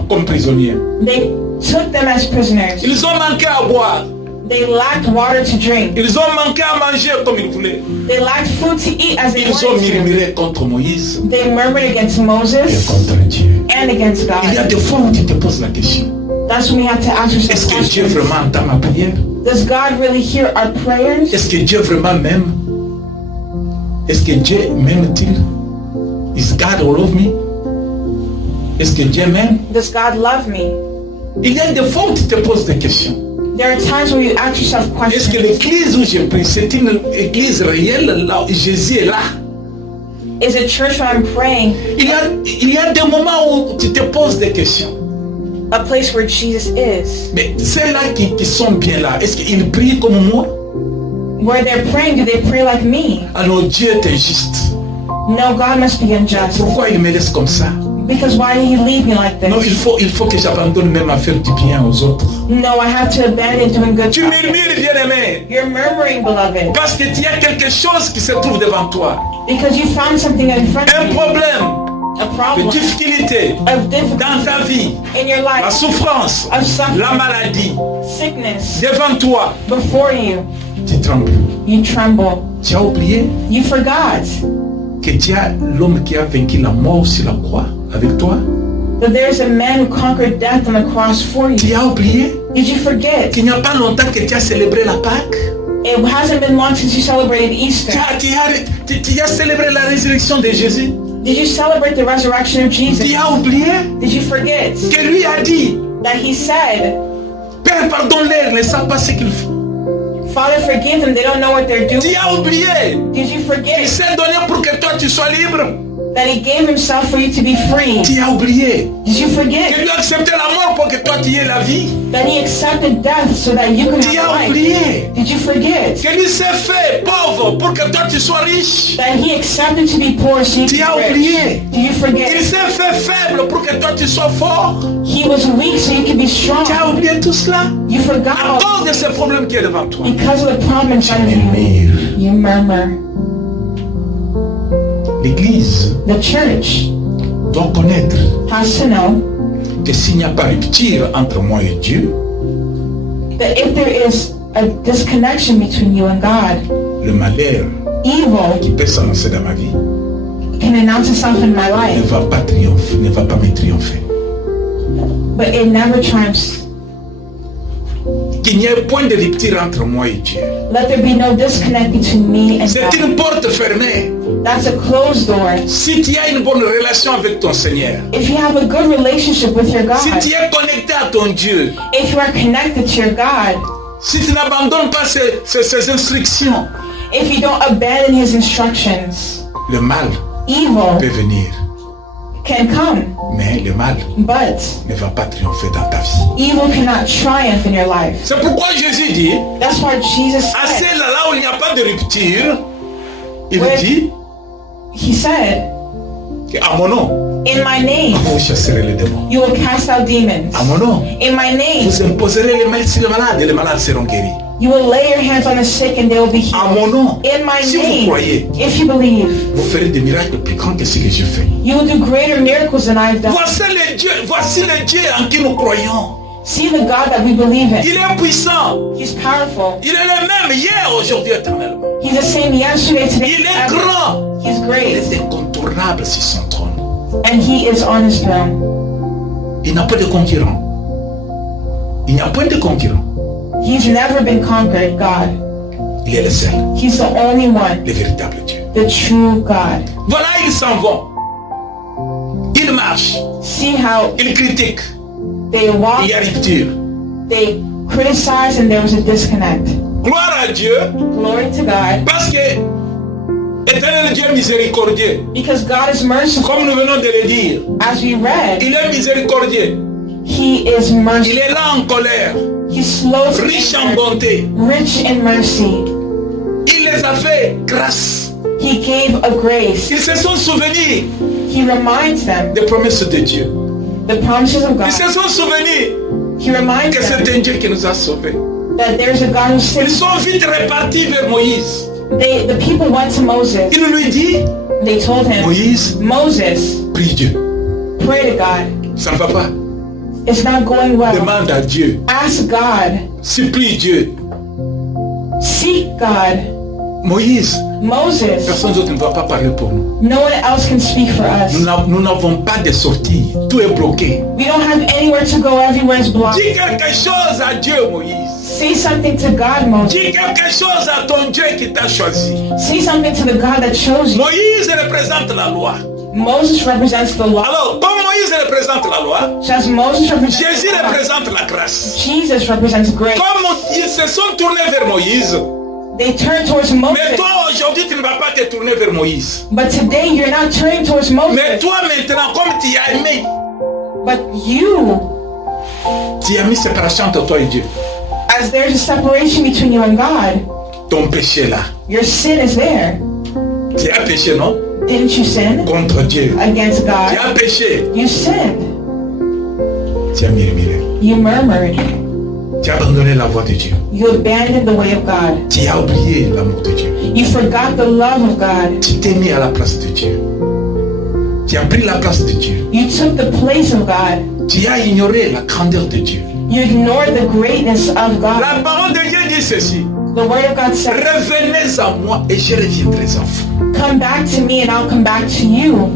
comme prisonniers. They took them as prisoners. Ils ont manqué à boire. They lacked water to drink. Ils ont manqué à manger comme ils voulaient. They lacked food to eat as they Ils ont wanted to. murmuré contre Moïse They murmured against et Moses contre Dieu. and against Il y a God. des fois où tu te poses la question. That's when we have to ask Est-ce ourselves que Dieu questions. vraiment entend ma prière? Does God really hear our prayers? Est-ce que Dieu vraiment m'aime? Est-ce que Dieu m'aime-t-il? Is God all of me? Est-ce que Dieu m'aime? Does God love me? Il y a des fois où tu te poses des questions. There are times where you ask yourself Est-ce que questions. l'église où je prie, c'est une église réelle? Là, Jésus est là. Is a church where I'm praying Il y a des moments où tu te poses des questions. a place where Jesus is? Mais ceux-là qui sont bien là, est-ce qu'ils prient comme moi? Where they're praying, do they pray like me? Alors Dieu est injuste. No, God must be unjust. Pourquoi il me laisse comme ça? Because why did he leave me like Non, this? il faut que j'abandonne même à faire du bien aux autres. No, I have to abandon doing good. Tu murmures, bien-aimé, You're murmuring, beloved, parce que tu as quelque chose qui se trouve devant toi. because you found something in front Un of you, problème, a de problem difficulté of difficulty dans ta vie, in your la life, souffrance, of suffering, la maladie, sickness devant toi, before you. tu trembles. You tremble. Tu as oublié You forgot que tu as l'homme qui a vaincu la mort sur la croix avec toi. that there's a man who conquered death on the cross for Tu you. as oublié Did you forget? qu'il n'y a pas longtemps que tu as célébré la Pâque. It hasn't been long since you celebrated Easter. Tu as célébré la résurrection de Jésus. Did you celebrate the resurrection of Jesus? Tu as oublié Did you forget que lui a dit, that he said, Père, pardonne-leur, ne savent pas ce qu'ils font. Father, forgive them, they don't know what they're Tu doing? as oublié Did you qu'il forget s'est donné pour que toi tu sois libre. that he gave himself for you to be free? Tu as oublié Did you que forget lui a accepté la mort pour que toi tu aies la vie. that he accepted death so that you could Tu as have life? oublié Did you forget que lui s'est fait pauvre pour que toi tu sois riche. that he accepted to be poor so you Tu could as be oublié. rich? Did you Il forget s'est fait faible pour que toi tu sois fort. he was weak so you could be strong? Tu as oublié tout cela You forgot à all cause de ce problème qui est devant toi. because of the problem in front of you. Murmure. You murmur. L'église The church doit connaître has to know que s'il n'y a pas rupture entre moi et Dieu, that if there is a disconnection between you and God, le malheur evil qui peut s'annoncer dans ma vie can announce itself in my ne life, va pas triompher, ne va pas me triompher. but it never triumphs. Qu'il n'y ait point de rupture entre moi et Dieu. Let there be no disconnect between me and C'est God. une porte fermée. That's a closed door. Si tu as une bonne relation avec ton Seigneur, If you have a good relationship with your si God, tu es connecté à ton Dieu, if you are connected to your God, si tu n'abandonnes pas ses instructions, if you don't abandon his instructions, le mal evil peut venir. can come, Mais le mal but ne va pas triompher dans ta vie. evil cannot triumph in your life. C'est pourquoi Jésus dit, That's why Jesus à said, celle-là où il n'y a pas de rupture, il Ouais. dit he said, qu'à mon nom, in my name, vous chasserez les démons. you will cast out demons. À mon nom, In my name, vous imposerez les mains sur les malades et les malades seront guéris. you will lay your hands on the sick and they will be À mon healed. nom, In my si vous name, croyez, if you believe, vous ferez des miracles plus grands que ce que je fais. you will do greater miracles than I've done. Voici le Dieu en qui nous croyons. See the God that we believe in. Il est puissant. He's powerful. Il est le même hier, aujourd'hui, éternellement. He's the same yesterday, today, Il est and forever. grand. He's Il great. est incontournable sur son trône. And he is on his throne. Il n'a pas de concurrent. Il n'y a point de concurrent. He's never been conquered, God. Il est le seul, He's the only one, le véritable Dieu. the true God. Voilà, ils s'en vont. Ils marchent. See how Ils critiquent. they walk, Il y a rupture. they criticize, and there was a disconnect. Gloire à Dieu. Glory to God. Parce que éternel Dieu miséricordieux. Because God is merciful. Comme nous venons de le dire. As we read, Il est miséricordieux. he is Il merciful. est là en colère. He's slow to Riche en anger, bonté. rich in mercy. Il les a fait grâce. He gave a grace. Ils se sont souvenus He reminds them des promesses de Dieu. the promises of Ils God. se sont souvenus He reminds que c'est them un Dieu qui nous a sauvés. that there's a God who Ils saves. sont vite repartis vers Moïse. The people went to Moses. Il lui dit, They told him, Moïse, Moses, prie Dieu. pray to God. Ça ne va pas. It's not going well. Demande à Dieu. Ask God. Supplie Dieu. Seek God. Moïse, Moses, personne d'autre ne va pas parler pour nous. no one else can speak for us. Nous n'avons pas de sortie. Tout est bloqué. We don't have anywhere to go. Everywhere's blocked. Dis quelque chose à Dieu, Moïse. Say something to God, Moses. Dis quelque chose à ton Dieu qui t'a choisi. Say something to the God that chose you. Moïse représente la loi. Moses represents the law. Alors, comme Moïse représente la loi, Just Moses represents Jésus the law. représente la grâce. Jesus represents grace. Comme ils se sont tournés vers Moïse, They turn towards mais Moses. toi aujourd'hui tu ne vas pas te tourner vers Moïse. But today you're not turning towards Mais Moses. toi maintenant, comme tu as aimé, But you, tu as mis séparation entre toi et Dieu. as there's a separation between you and God, Ton péché là, your sin is there. tu as péché, non? Didn't you sin Contre Dieu. against Tu God? as péché. You sinned. Tu as murmuré. You murmured. Tu as abandonné la voie de Dieu. You abandoned the way of God. Tu as oublié l'amour de Dieu. You forgot the love of God. Tu t'es mis à la place de Dieu. Tu as pris la place de Dieu. You took the place of God. Tu as ignoré la grandeur de Dieu. You ignored the greatness of God. La parole de Dieu dit ceci. The word of God said, Revenez à moi et je reviendrai à vous. come back to me and I'll come back to you.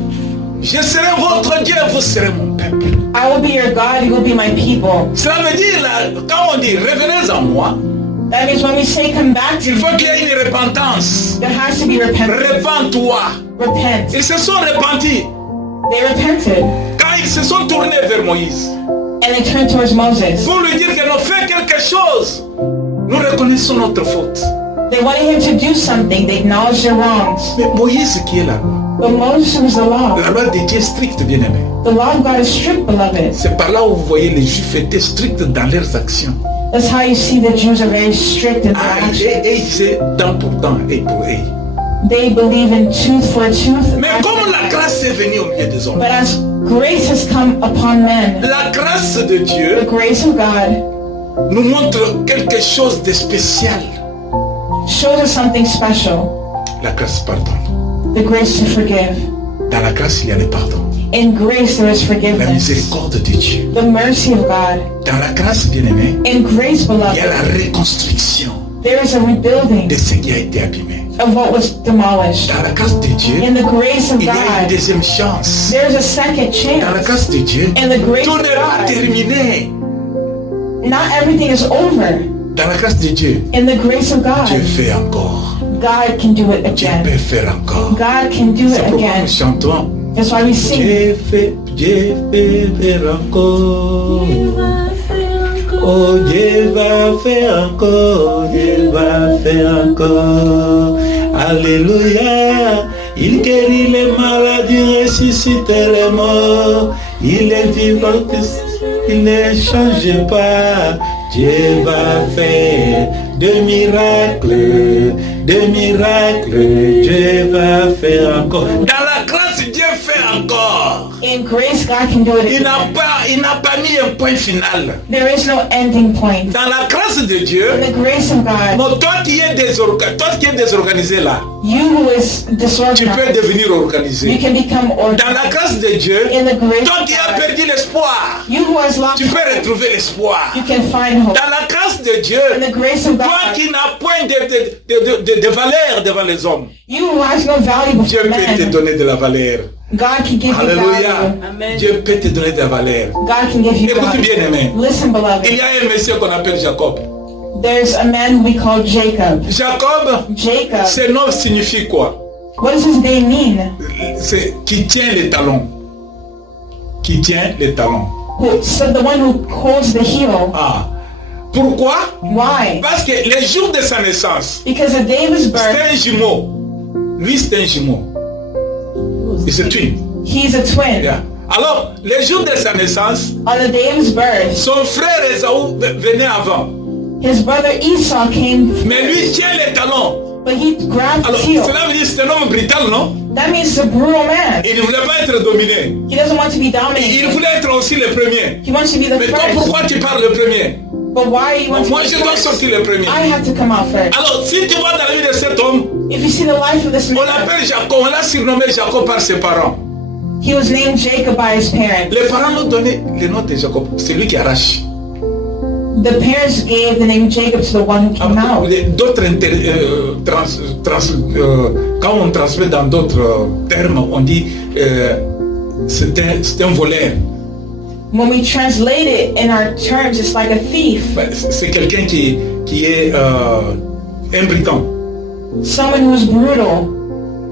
Je serai votre Dieu, vous serez mon peuple. I will be your God, you will be my people. Cela veut dire, là, quand on dit revenez à moi, That means when we say come back to il me, faut qu'il y ait une repentance. there has to be repentance. Repends-toi. Repent. Ils se sont repentis They repented quand ils se sont tournés vers Moïse and they turned towards Moses. pour lui dire qu'ils ont fait quelque chose. Nous reconnaissons notre faute. They wanted him to do something. They acknowledged their wrongs. Mais Moïse qui est la loi. But Moses was the law. La loi de Dieu est stricte, bien aimé. The law of God is strict, beloved. C'est par là où vous voyez les Juifs étaient stricts dans leurs actions. That's how you see the Jews are very strict in their Ah, actions. et c'est temps pour temps et pour eux. They believe in tooth for a tooth. Mais comme la grâce est venue au milieu des hommes, But as grace has come upon men, la grâce de the Dieu grace of God nous montre quelque chose de spécial. shows us something special. La grâce pardonne. The grace to forgive. Dans la grâce, il y a le pardon. In grace there is La forgiveness. miséricorde de Dieu. The mercy of God. Dans la grâce, bien aimé, In grace, il y a beloved, la reconstruction there is a rebuilding de ce qui a été abîmé. of what was demolished. Dans la grâce de Dieu, In the grace of il y a une God, deuxième chance. there is a second Dans la chance. grâce de Dieu, In the grace tout of n'est pas God, terminé. not everything is over. Dans la grâce de Dieu, In the grace of Dieu God, fait encore. God can do it Dieu again. peut faire encore. God can do C'est it pourquoi again. nous chantons. That's why we sing. Dieu fait faire encore. Oh, Dieu va faire encore, Dieu va faire encore. Alléluia. Il guérit les maladies, ressuscite les morts. Il est vivant, il ne change pas. Dieu va faire des miracles, Dieu va faire encore. Dans la grâce, Dieu fait encore. In grace, God can do it Il again. n'a pas mis un point final. There is no ending point. Dans la grâce de Dieu, In the grace of God, bon, toi qui es désorganisé là, you who is tu peux disorganized, devenir you organisé. can become Dans organized. la grâce de Dieu, In the grace toi of qui as God, perdu l'espoir, you who has lost tu peux hope, retrouver l'espoir. you can find hope. Dans la grâce de Dieu, In the grace of toi God, qui n'as point de valeur devant les hommes, you who has no value Dieu before peut te men, donner de la valeur. God can give you Alléluia. value. Dieu peut te donner de la valeur. God can give you Écoute value. bien aimé. Listen, Il beloved, y a un monsieur qu'on appelle Jacob. there's a man who we call Jacob. Jacob, Jacob, ce nom signifie quoi? what does his name mean? C'est qui tient les talons. Qui tient les talons. So the one who holds the heel. Ah. Pourquoi? Why? Parce que les jours de sa naissance, Because the day of his birth, c'est un jumeau. Lui, c'est un jumeau. C'est un twin. he's a twin. Yeah. Alors, les jours de sa naissance, On the day of his birth, son frère Esaü venait avant. his brother Esau came, Mais lui tient les talons. but he grabbed Alors, his heel. cela veut dire que c'est un homme brutal, non? That means he's a brutal man. Il ne voulait pas être dominé. He doesn't want to be Il dominated. voulait être aussi le premier. He wants to be the Mais toi, first. pourquoi tu parles le premier? But why are you want to Moi, be je dois first? sortir le premier. I have to come out first. Alors, si tu vois dans la vie de cet homme, If you see the life of this on man, l'appelle Jacob, on l'a surnommé Jacob par ses parents. he was named Jacob by his parents. Les parents nous donnaient le nom de Jacob, c'est lui qui arrache. The parents gave the name Jacob to the one who came out. D'autres quand on transmet dans d'autres termes, on dit c'est un voleur. When we translate it in our terms, it's like a thief, C'est quelqu'un qui est un brigand. someone who's brutal.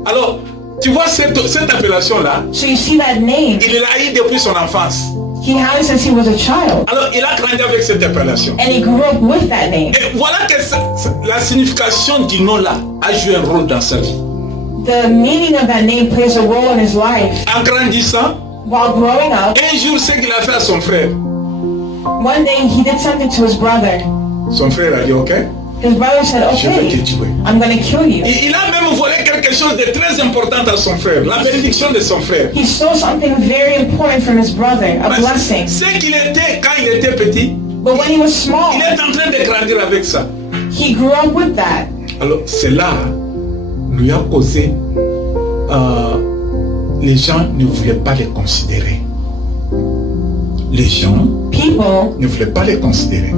Alors, tu vois cette appellation-là, So you see that name, il l'a eu depuis son enfance. he had it since he was a child, Alors, il a grandi avec cette appellation. and he grew up with that name. Et voilà que la signification du nom-là a joué un rôle dans sa vie. The meaning of that name plays a role in his life. En grandissant, While growing up, un jour, ce qu'il a fait à son frère, one day he did something to his brother. son frère a dit, ok, His brother said, je vais te okay, tuer. I'm going to kill you. Il a même volé quelque chose de très important à son frère, la bénédiction de son frère. He stole something very important from his brother, a blessing. Ce qu'il était quand il était petit, But when he was small, il est en train de grandir avec ça. he grew up with that. Alors cela lui a causé, les gens ne voulaient pas les considérer. Les gens People ne voulaient pas les considérer.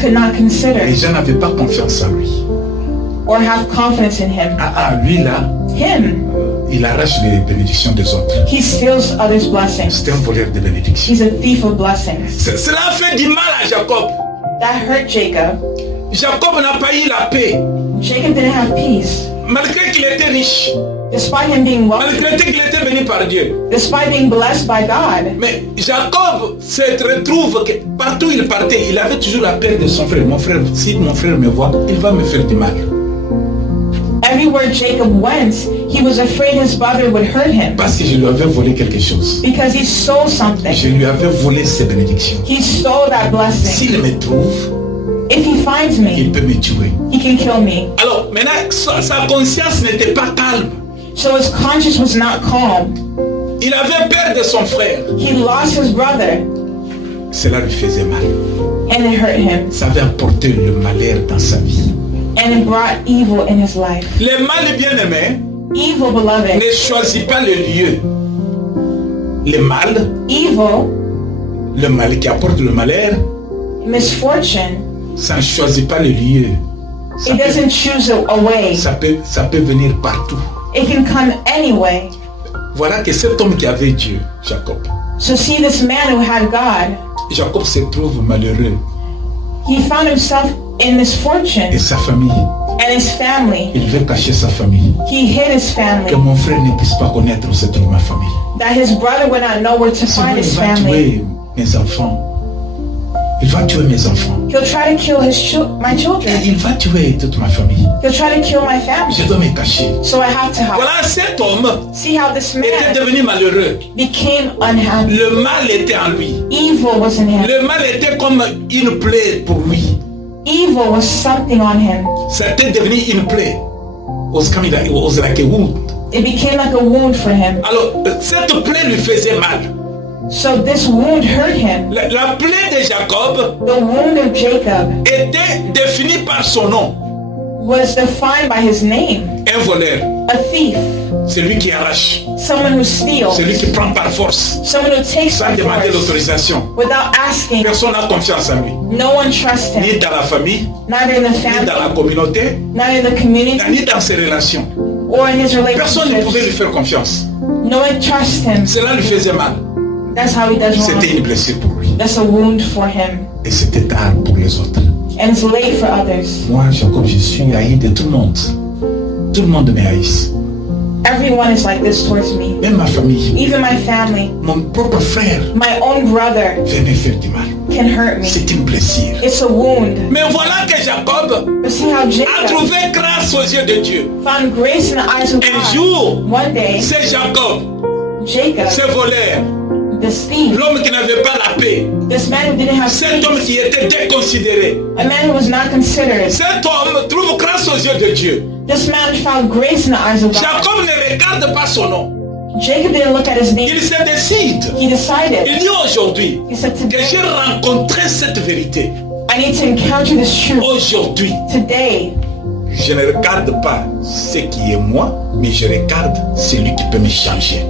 could not consider Les gens n'avaient pas confiance en lui. or have confidence in him. Lui là, Him, il arrache les bénédictions des autres. he steals others' blessings. C'est un voleur de bénédictions. He's a thief of blessings. Cela a fait du mal à Jacob. That hurt Jacob. Jacob n'a pas eu la paix. Jacob didn't have peace. Malgré qu'il était riche, Despite him being wealthy, malgré qu'il était béni par Dieu. despite being blessed by God, Mais Jacob se retrouve que partout où il partait, il avait toujours la peur de son frère. Mon frère, si mon frère me voit, il va me faire du mal. everywhere Jacob went, he was afraid his brother would hurt him Parce que je lui avais volé quelque chose. because he stole something. Je lui avais volé ses bénédictions. He stole that blessing. S'il me trouve, If he finds me, il peut me tuer. he can kill me. Alors, maintenant, sa conscience n'était pas calme. So his conscience was not calm. Il avait peur de son frère. He lost his brother, Cela lui faisait mal. and it hurt him, Ça avait apporté le malheur dans sa vie. and it brought evil in his life. Le mal bien-aimé Evil, beloved. ne choisit pas le lieu. Le mal, Evil, le mal qui apporte le malheur, misfortune, ça ne choisit pas le lieu. Ça it doesn't choose a way. ça peut venir partout. It can come anyway. Voilà que cet homme qui avait Dieu, Jacob, So see, this man who had God, Jacob se trouve malheureux he found himself in misfortune et sa famille. and his family. Il veut cacher sa famille. He hid his family, Que mon frère ne puisse pas connaître où se trouve ma famille. that his brother would not know where to Sinon, find il his va family. tuer mes enfants. Il va tuer mes enfants. He'll try to kill my Et children. il va tuer toute ma famille. He'll try to kill my family. Je dois me cacher. So I have to hide. Voilà, cet homme See how this était man devenu malheureux. became unhappy. Le mal était en lui. Evil was in him. Le mal était comme une plaie pour lui. Evil was something on him. C'était devenu une plaie. It was like a wound. It became like a wound for him. Alors, cette plaie lui faisait mal. So this wound hurt him. La plaie de Jacob The wound of Jacob était définie par son nom. was defined by his name. Un voleur. A thief. Celui qui arrache. Someone who steals. Celui qui prend par force. Someone who takes Sans by demander force l'autorisation. without asking. Personne n'a confiance en lui. No one trusts Ni him. dans la famille, Neither in the ni dans la family, communauté, not in the community, ni dans ses relations. or in his Personne ne pouvait lui relationships. faire confiance. No one trusts him. Cela lui faisait mal. That's how he does wrong. C'était une blessure pour lui. That's a wound for him. Et c'était tard pour les autres. And it's late for others. Moi, Jacob, je suis haï de tout le monde. Tout le monde me haïsse. Everyone is like this towards me. Même ma famille. Even my family. Mon propre frère My own brother veut me faire du mal. can hurt me. C'est une blessure. It's a wound. Mais voilà que Jacob But see how a Jacob trouvé grâce aux yeux de Dieu. found grace in the eyes of Un God. jour, One day, c'est Jacob, Jacob, ce voleur, this thief, l'homme qui n'avait pas la paix, this man who didn't have cet homme peace, qui était déconsidéré. a man who was not considered, Cet homme trouve grâce aux yeux de Dieu. this man found grace in the eyes of God. Jacob ne regarde pas son nom. Jacob didn't look at his name. Il se décide. He decided. Il dit aujourd'hui He said, que today j'ai rencontré cette vérité. I need to encounter this truth. Aujourd'hui, Today, je ne regarde pas ce qui est moi, mais je regarde celui qui peut me changer.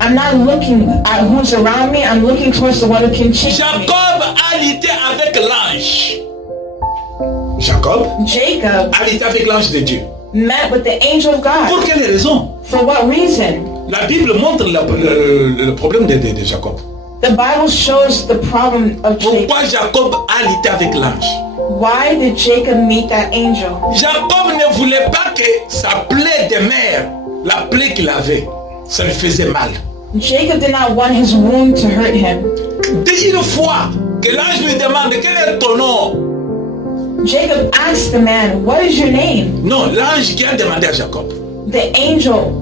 I'm not looking at who's around me. I'm looking towards the one who can change me. Jacob a lutté avec l'ange. Jacob Jacob a lutté avec l'ange de Dieu. met with the angel of Pour God. quelle raison? For what reason? La Bible montre le problème de Jacob. The Bible shows the problem of Jacob. Pourquoi Jacob a lutté avec l'ange? Why did Jacob meet that angel? Jacob ne voulait pas que sa plaie de mère, la plaie qu'il avait, ça lui faisait mal. Jacob did not want his wound to hurt him. Dès une fois que l'ange lui demande quel est ton nom, Jacob asked the man, "What is your name?" non, l'ange qui a demandé à Jacob, The angel,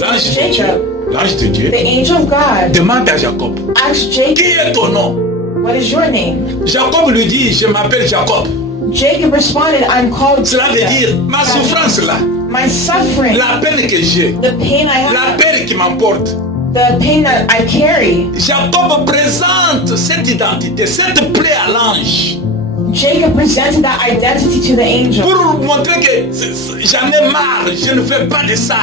l'ange de Dieu, Jacob, l'ange de Dieu, the angel of God, demande à Jacob, asked Jacob, qui est ton nom? "What is your name?" Jacob lui dit, je m'appelle Jacob. Jacob responded, "I'm called Cela veut dire, Jacob." ma souffrance là, My suffering, la peine que j'ai, the pain I la have, peine qui m'emporte. the pain that I carry. Jacob présente cette identité, cette plaie à l'ange, Jacob presented that identity to the angel pour montrer que j'en ai marre, je ne veux pas de ça.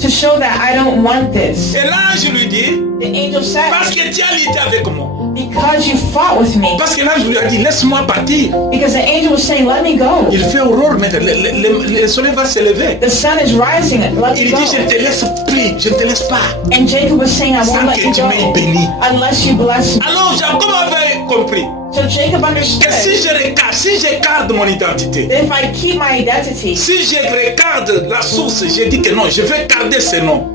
to show that I don't want this. Et l'ange lui dit, The angel parce said, que tu as lutté avec moi. "Because you fought with me." Parce que l'ange lui a dit, laisse-moi partir. Because the angel was saying, "Let me go. Il fait aurore, mais le soleil va se lever. The sun is rising. Let me Il go." dit, je ne te laisse plus, je ne te laisse pas. And Jacob was saying, "I won't Sans let que you tu m'aies go béni. unless you bless me." Alors Jacob avait compris So Jacob que understood si je garde mon identité, that if I keep my identity, si je regarde la source, je dis que non, je vais garder ce nom.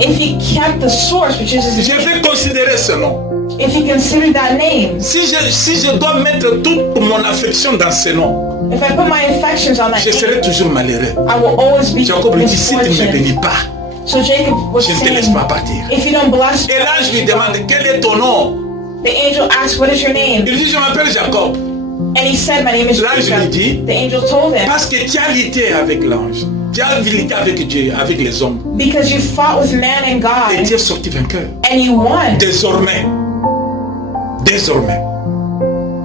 if he kept the source, which is his Je name, vais considérer ce nom. if he considered that name, Si je dois mettre toute mon affection dans ce nom, if I put my affections on that je serai name, toujours malheureux. I will always be Jacob lui dit, si tu ne me misfortunate. bénis pas, So Jacob was je ne te saying, laisse pas partir. if you don't bless me, Et l'ange lui demande, quel est ton nom? the angel asked, "What is your name?" Il dit, je m'appelle Jacob. And he said, "My name is L'ange lui Jacob." dit, The angel told him, parce que tu as lutté avec l'ange, tu as lutté avec Dieu, avec les hommes, "Because you fought with man and et God, tu es sorti vainqueur. and you won. Désormais,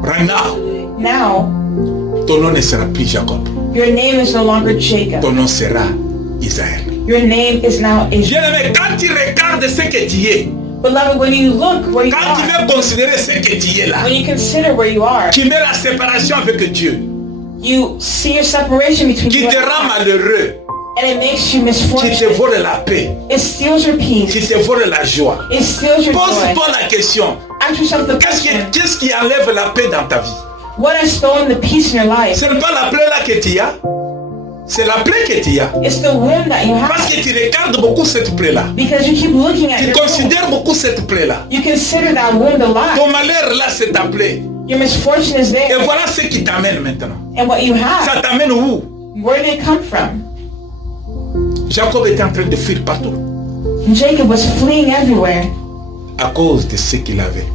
right now, Now, ton nom ne sera plus Jacob. your name is no longer Jacob. Ton nom sera Israël. Your name is now Israel." Bien-aimé, quand tu regardes ce que tu es, Beloved, when you look where you quand tu are, veux considérer ce que tu es là, when you consider where you are, tu mets la séparation avec Dieu, you see your separation between qui you te and rend God, malheureux, and it makes you qui te misfortunate. vole la paix, It steals your qui peace. te vole la joie. It steals your joy. Pose-toi la question, Ask yourself the question, qu'est-ce qui enlève la paix dans ta vie? what has stolen the peace in your life? Ce n'est pas la plaie là que tu as, c'est la plaie que tu as. It's the wound that you Parce have. que tu regardes beaucoup cette plaie là. Because you keep looking at Tu your wound. considères beaucoup cette plaie là. You consider that wound a lot. Ton malheur là, c'est ta plaie. Your misfortune is Et there. voilà ce qui t'amène maintenant. And what you have, Ça t'amène où? where did it come from? Jacob était en train de fuir partout Jacob was fleeing everywhere à cause de ce qu'il avait.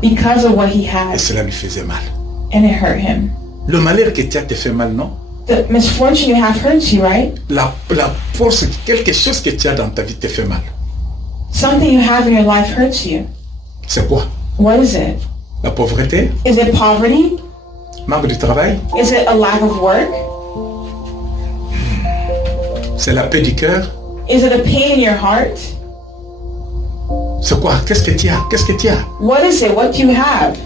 because of what he Et had. cela lui faisait mal. And it hurt him. Le malheur que tu as te fait mal, non? The misfortune you have hurts you, right? La force, quelque chose que tu as dans ta vie te fait mal. Something you have in your life hurts you. C'est quoi? What is it? La pauvreté? Is it poverty? Manque de travail? Is it a lack of work? C'est la paix du cœur? Is it a pain in your heart? C'est quoi? Qu'est-ce que tu as? Qu'est-ce que tu as? What is it? What do you have?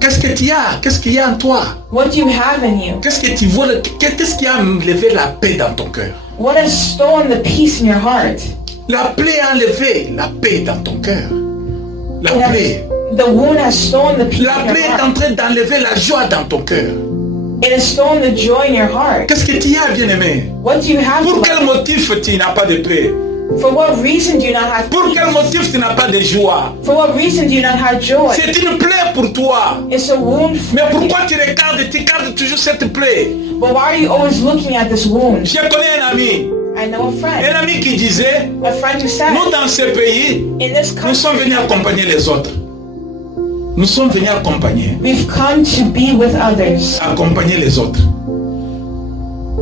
Qu'est-ce que tu as? Qu'est-ce qu'il y a en toi? What do you have in you? Qu'est-ce que tu vois? Qu'est-ce qui a enlevé la paix dans ton cœur? What has stolen the peace in your heart? La plaie a enlevé la paix dans ton cœur. La It has- plaie. the wound has stolen the peace La in plaie your est en heart. train d'enlever la joie dans ton cœur. It has stolen the joy in your heart. Qu'est-ce que tu as, bien-aimé? What do you have? Pour quel beloved? motif tu n'as pas de paix? For what reason do you not have Pour quel peace? motif tu n'as pas de joie? For what reason do you not have joy? C'est une plaie pour toi. It's a wound for Mais you. pourquoi tu gardes toujours cette plaie? But why are you always looking at this wound? J'ai connu un ami. I know a Un friend. ami qui disait, A friend who said, nous dans ce pays, in this nous sommes country, venus accompagner les autres. Nous sommes venus accompagner we've come to be with others. accompagner les autres.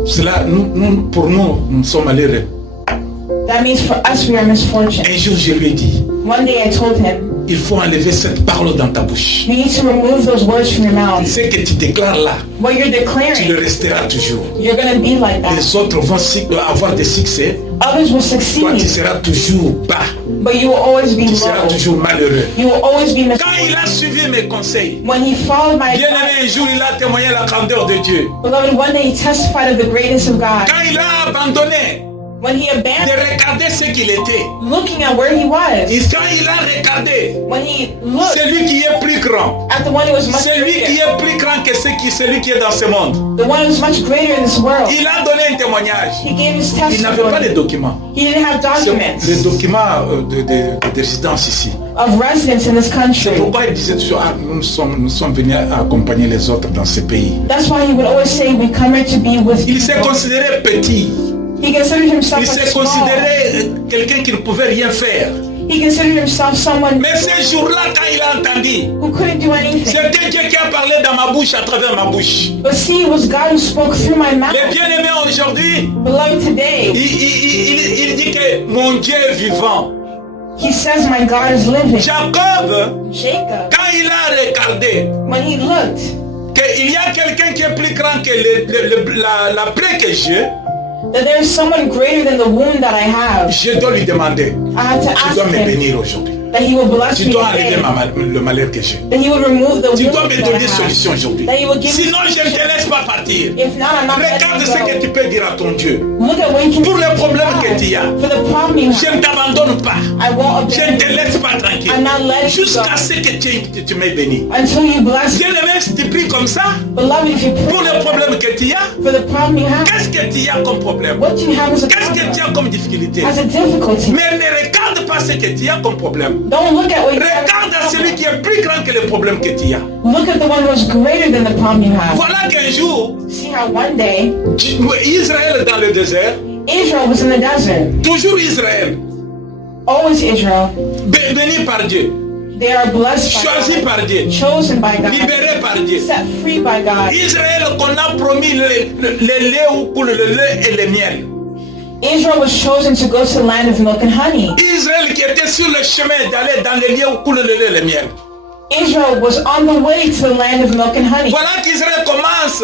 Cela, pour nous sommes malheureux. That means for us, we are misfortunate. Un jour, je lui ai dit, One day I told him, il faut enlever cette parole dans ta bouche. You need to remove those words from your mouth. Ce que tu déclares là, What you're tu le declaring, resteras toujours. you're going to be like that. Les autres vont avoir des succès. Others will Toi, tu succeed, seras toujours bas. but you will always be Tu seras low. toujours malheureux. You will always be Quand il a miserable. suivi mes conseils, When he followed my bien aimé, un advice, jour, il a témoigné la grandeur de Dieu. beloved, one day he testified of the greatness of God. Quand il a abandonné When he de abandoned regarder ce qu'il était, looking at where he et was, quand il a regardé when he looked celui qui est plus grand, at the one who was much celui qui greater, est plus grand que celui qui est dans ce monde, the one who was much greater in this world, il a donné un témoignage. he gave his Il n'avait pas de testimony. documents. He didn't have C'est documents les documents de résidence ici. of residence in this C'est country. pourquoi il disait toujours, ah, nous sommes venus accompagner les autres dans ce pays. That's why he would always say, we come here to be with Il s'est people. considéré petit. He considered himself Il like s'est small. considéré quelqu'un qui ne pouvait rien faire. He considered himself someone Mais ce jour-là, quand il a entendu, who couldn't do anything. c'était Dieu qui a parlé dans ma bouche, à travers ma bouche. But see, it was God who spoke through my mouth. Les bien-aimés aujourd'hui, Beloved, today, il dit que mon Dieu est vivant. he says my God is living. Jacob, Jacob, quand il a regardé when he looked, qu'il y a quelqu'un qui est plus grand que la plaie que j'ai, that there is someone greater than the wound that I have, je dois lui demander, I had to tu ask dois me him bénir aujourd'hui. that he will bless Tu me dois today, enlever le malheur que j'ai. that he would remove the Tu wound dois me that I donner des have. solutions aujourd'hui. That he will give me Sinon, je ne te laisse pas partir. If not, I'm not Regarde letting ce you que go. tu peux dire à ton Dieu. Look at what you can Pour les do problèmes to que tu as, God. For the problem you je have, ne t'abandonne pas. I won't Je ne abandon te you laisse pas tranquille. I'm not letting you Jusqu'à go ce que tu m'aies béni. until you bless me. Bien aimé, si tu pries comme ça, Beloved, if you pour pray les problèmes que tu as, for the problem you have, qu'est-ce que tu as comme problème? what do you have as a Qu'est-ce que tu problem? as comme difficulté? As a difficulty. Mais ne regarde pas ce que tu as comme problème. Don't look at what you have Regarde as a celui problem. qui est plus grand que le problème que tu as. Look at the one who is greater than the problem you have. Voilà qu'un jour, See how one day Israël dans le désert, Israel was in the desert. toujours Israël, Always Israel. béni par Dieu, They are blessed choisi by God, par Dieu, chosen by God, libéré par Dieu. set free by God. Israël qu'on a promis le lait où coule le lait et le miel. Israel was chosen to go to the land of milk and honey. Israël qui était sur le chemin d'aller dans les lieux où coule le lait et le miel. Israel was on the way to the land of milk and honey. Voilà qu'Israël commence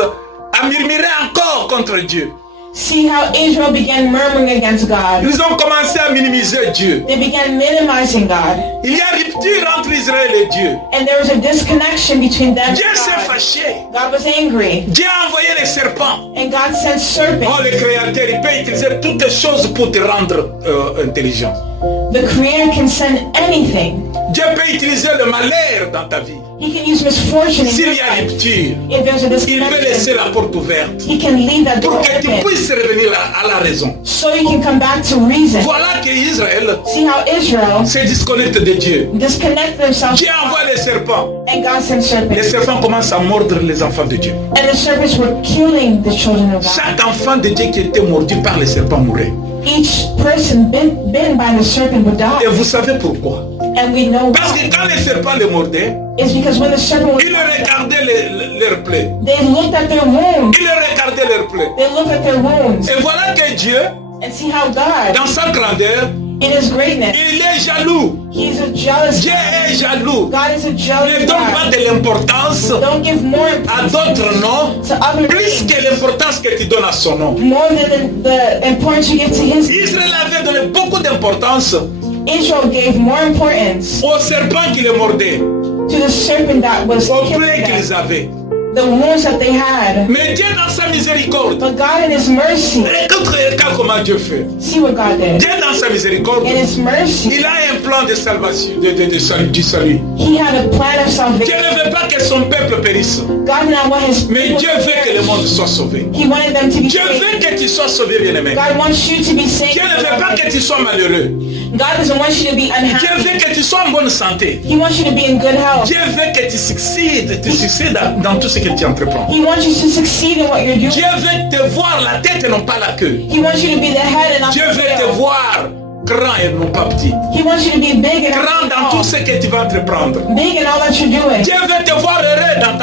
à murmurer encore contre Dieu. See how Israel began murmuring against God. Ils ont commencé à minimiser Dieu. They began minimizing God. Il y a rupture entre Israël et Dieu. And there was a disconnection between them Dieu and s'est God. fâché. God was angry. Dieu a envoyé les serpents. And God sent Oh, serpents. le Créateur, il peut utiliser toutes les choses pour te rendre intelligent. The Creator can send anything. Dieu peut utiliser le malheur dans ta vie. He can use misfortune in S'il your y a life. rupture, If there's a il peut laisser disconnection, la porte ouverte He can leave that door pour que tu open puisses revenir à la raison. so you can come back to reason. Voilà que Israël See how Israel se disconnecte de Dieu. disconnect themselves Dieu envoie les serpents. and God sent Les serpents. serpents commencent à mordre les enfants de Dieu. And the serpents were killing the children of God. Chaque enfant de Dieu qui était mordu par les serpents mourait. Each person bitten by the serpent would Et die. vous savez pourquoi? And we know Parce why. que quand les serpents les mordaient, It's because when the serpent was ils regardaient leurs plaies. they looked at their wounds. Ils regardaient leurs plaies. They looked at their wounds. Et voilà que Dieu, And see how God, dans sa grandeur, in His greatness, il est jaloux. He's a jealous Dieu God. est jaloux. God is a Ne jealous donne pas God. de l'importance Don't give more à d'autres noms, to other plus things, que l'importance que tu donnes à son nom. more than the importance you give to His. Israël avait donné beaucoup d'importance Israel gave more importance aux serpents qui les mordaient, to the serpent that was aux killing plaies qu'ils them, avaient. the wounds that they had. Mais Dieu dans sa miséricorde, But God in His mercy, regarde comment Dieu fait. see what God did. Dieu dans sa miséricorde, In His mercy, il a un plan de salvation, du salut. He had a plan of Dieu salvation. ne veut pas que son peuple périsse, God did not want His mais people Dieu to veut que le monde perish. soit sauvé. He wanted them to be Dieu saved. veut que tu sois sauvé, bien-aimé. God wants you to be saved. Dieu ne veut pas que tu sois malheureux. God doesn't want you to be Dieu unhappy. veut que tu sois en bonne santé. He wants you to be in good health. Dieu veut que tu succèdes dans tout ce que tu entreprends. He wants you to succeed in what you're doing. Dieu veut te voir la tête et non pas la queue. He wants you to be the head and not Dieu the veut te tail. voir grand et non pas petit. He wants you to be big and Grand not dans tout small. ce que tu vas entreprendre. Big in all that you're doing. Dieu veut te voir heureux dans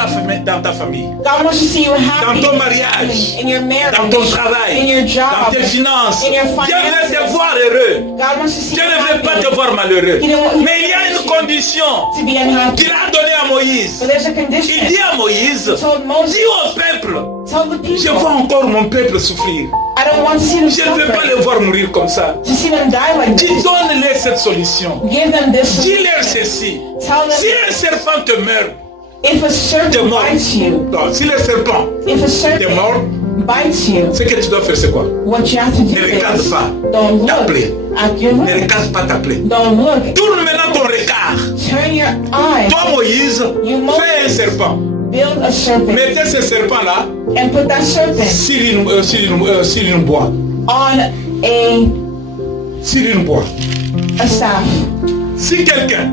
ta famille, God wants to see you happy dans ton mariage, in your marriage, dans ton travail, in your dans job, tes finances. in your Dieu veut te finances. voir heureux. God wants to see Dieu you ne veut pas happy. te voir malheureux. He don't want- Mais il y a une condition to be unhappy. qu'il a donnée à Moïse. But there's a Il condition. dit à Moïse, He told Moses, dis au peuple, tell the je people, vois encore mon peuple souffrir. I don't want to see them Je ne veux pas suffer. les voir mourir comme ça. To see them die like Dis, this. donne-les cette solution. Give them this Dis-leur solution. ceci. Tell Si them, un serpent te meurt, if a t'es serpent mort. bites you, Non, si le serpent if a t'es serpent mort, bites you, ce que tu dois faire, c'est quoi? what you have to do Ne regarde is pas don't ta look plaie. at your Ne wound. regarde pas ta plaie. Don't look. Tourne maintenant ton regard. Turn your eyes. Toi, Moïse, fais un serpent. Build a serpent Mettez ce serpent-là and put that serpent sur une bois. on Sur une bois. a staff. Si quelqu'un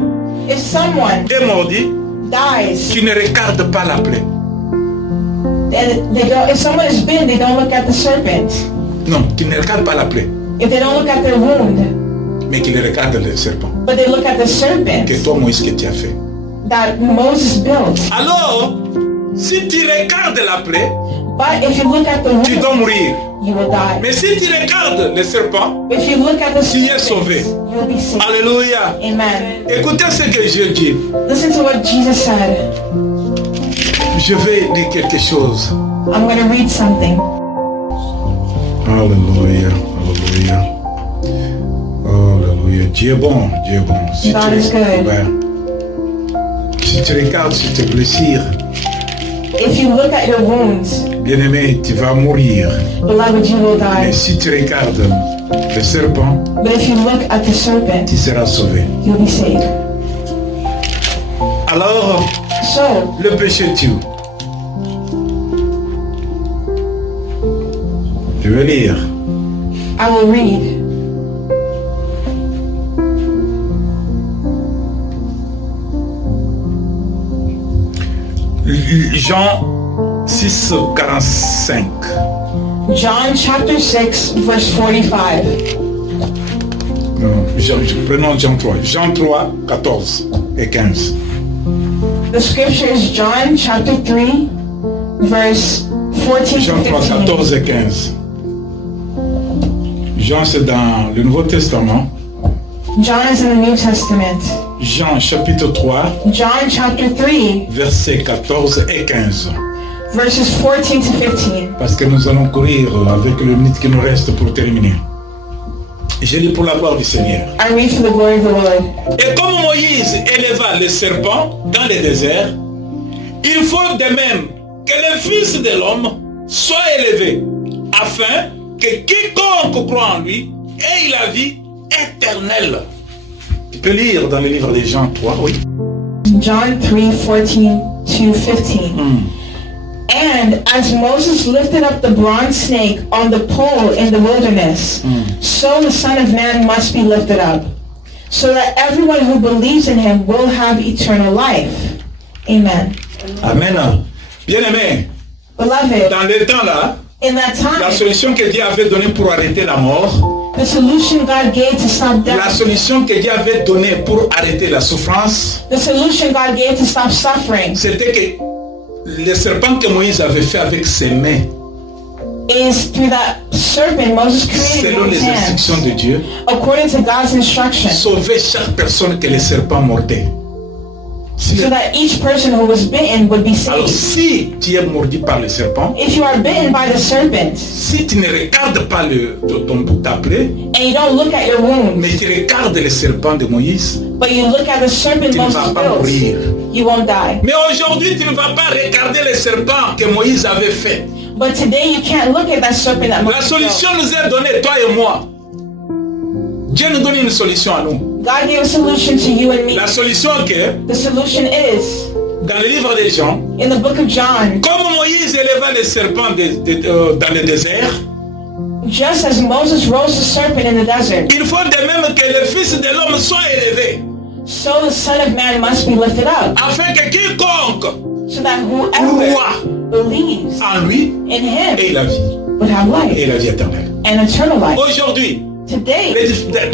If someone est mordu, dies, tu ne regardes pas la plaie. and they don't. If someone is bitten, they don't look at the serpent. Non, tu ne regardes pas la plaie, If they don't look at their wound, mais qu'il regarde le serpent. but they look at the serpent Que toi, Moïse, que tu as fait. that Moses built. Alors, si tu regardes la plaie, But if you look at the tu wound, dois mourir. you will die. Mais si tu regardes le serpent, If you look at the tu es serpent, sauvé. you will be saved. Alléluia. Amen. Écoutez ce que Dieu dit. Listen to what Jesus said. Je vais dire quelque chose. I'm going to read something. Alléluia. Alléluia. Alléluia. Dieu est bon. Dieu est bon. Si God is good. ouais. Si tu regardes sur tes blessures, If you look at your wounds, bien-aimé, tu vas mourir. beloved, you will Mais die. si tu regardes le serpent, But if you look at the serpent, tu seras sauvé. you'll be saved. Alors, So, le péché tue. Je vais lire. I will read. Jean 6, 45. John chapter 6, verse 45. Non, prenons Jean 3. Jean 3, 14 et 15. The scripture is John chapter 3, verse 14 Jean to 3, 15. 14 et 15. Jean, c'est dans le Nouveau Testament. John is in the New Testament. Jean chapitre 3, John chapter 3, versets 14 et 15. verses 14 to 15. Parce que nous allons courir avec le minute qui nous reste pour terminer. Je lis pour la gloire du Seigneur. I read for the glory of the Lord. Et comme Moïse éleva le serpent dans le désert, il faut de même que le Fils de l'homme soit élevé, afin que quiconque croit en lui ait la vie éternelle. Tu peux lire dans le livre de Jean 3, oui. John 3, 14 to 15. And as Moses lifted up the bronze snake on the pole in the wilderness, so the Son of Man must be lifted up, so that everyone who believes in him will have eternal life. Amen. Amen. Bien-aimé, Beloved, dans le temps là, in that la time, solution que Dieu avait donnée pour arrêter la mort, the solution God gave to stop la death, solution que Dieu avait donnée pour arrêter la souffrance, the solution God gave to stop suffering c'était que le serpent que Moïse avait fait avec ses mains, is through that serpent Moses created selon with his les hands, instructions de Dieu, according to God's instruction, sauver chaque personne que le serpent mordait. Si, so that each person who was bitten would be alors saved. si tu es mordu par le serpent, If you are bitten by the serpent si tu ne regardes pas ta plaie, and you don't look at your wound, mais tu regardes le serpent de Moïse, but you look at the serpent tu ne Moses vas pas built, mourir. you won't die. Mais aujourd'hui, tu ne vas pas regarder le serpent que Moïse avait fait. But today you can't look at that serpent that La Moses solution built. nous est donnée, toi et moi. Dieu nous donne une solution à nous. God gave a solution to you and me. La solution que, The solution is, dans le livre des Jean, in the book of John, comme Moïse éleva le serpent dans le désert, just as Moses rose the serpent in the desert, il faut de même que le Fils de l'homme soit élevé, so the Son of Man must be lifted up, afin que quiconque so that whoever croit believes en lui in him ait la vie, would have life et la vie éternelle. and eternal life. Aujourd'hui, Today,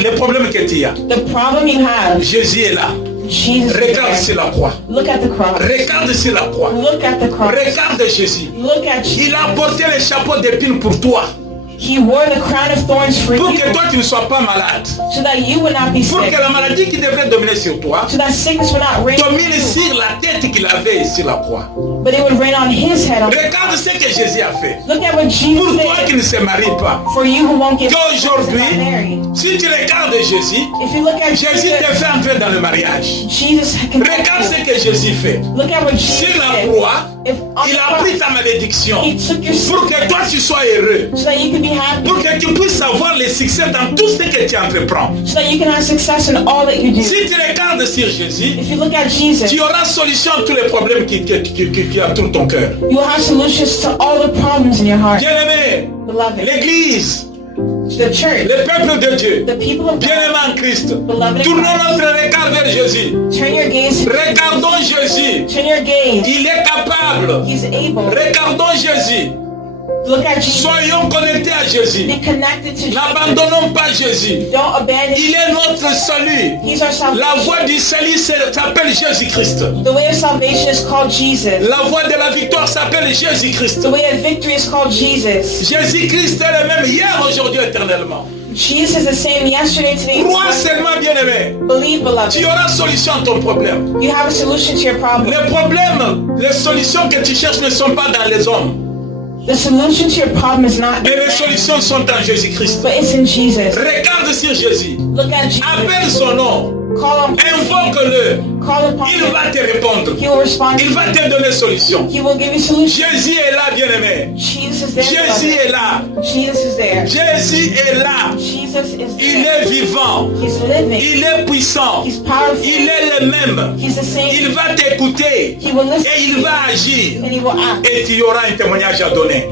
les problèmes que tu as, the problem you have, Jésus est là. Jesus is Regarde sur there. la croix. Look at the cross. Regarde sur la croix. Look at the cross. Regarde Jésus. Look at Il Jesus. a porté le chapeau d'épines pour toi. He wore the crown of thorns for pour you, que toi tu ne sois pas malade. so that you would not be Pour sick, que la maladie qui devrait dominer sur toi so that sickness would not reign on domine you, sur la tête qu'il avait sur la croix. but it would reign on his head. Regarde ce que Jésus a fait. Look at what Pour Jesus toi qui did ne se marie pas. for you who won't get Qu'aujourd'hui, married. si tu regardes Jésus, If you look at Jésus te Jesus, fait entrer dans le mariage. Jesus can Regarde ce help you. que Jésus fait. Look at what Jesus Sur la did. croix, If on il the a pris cross, ta malédiction he took your pour que toi tu sois heureux. so that you can be happy, Pour que tu puisses avoir le succès dans tout ce que tu entreprends. so that you can have success in all that you do. Si tu regardes sur Jésus, If you look at Jesus, tu auras solution à tous les problèmes qui entourent ton cœur. you will have solutions to all the problems in your heart. Bien-aimé, Beloved, l'Église, the church, le peuple de Dieu, the people of God, bien-aimé en Christ, beloved in tournons Christ, notre regard vers Jésus. turn your gaze, Regardons Jésus. turn your gaze. Il est capable. He's able. Regardons Jésus. Look at Jesus. Soyons connectés à Jésus. Be connected to Jesus. N'abandonnons pas Jésus. Don't abandon Il est notre salut. He's our La salvation. voie du salut s'appelle Jésus-Christ. The way of salvation is called Jesus. La voie de la victoire s'appelle Jésus-Christ. The way of victory is called Jesus. Jésus-Christ est le même hier, aujourd'hui, éternellement. Jesus is the same yesterday, today, and Crois forever. seulement, bien-aimé. Believe, beloved. Tu auras solution à ton problème. You have a solution to your problem. Les problèmes, les solutions que tu cherches ne sont pas dans les hommes. The solution to your problem is not Mais in les man, solutions sont en Jésus-Christ. but it's in Jesus. Regarde sur Jésus. Look at Jesus. Appelle son nom. Call him. Invoque-le. Call upon Il him. va te répondre. He will respond to Il va you. te donner solution. He will give you solution. Jésus est là, bien-aimé. Jesus is there. Jésus beloved. est là. Jesus is there. Jésus est là. Jesus is Il there. est vivant. He's living. Il est puissant. He's powerful. Il est le même. He's the same. Il va t'écouter. He will listen Et to il you, va agir. and he will act. Et tu auras un témoignage à donner.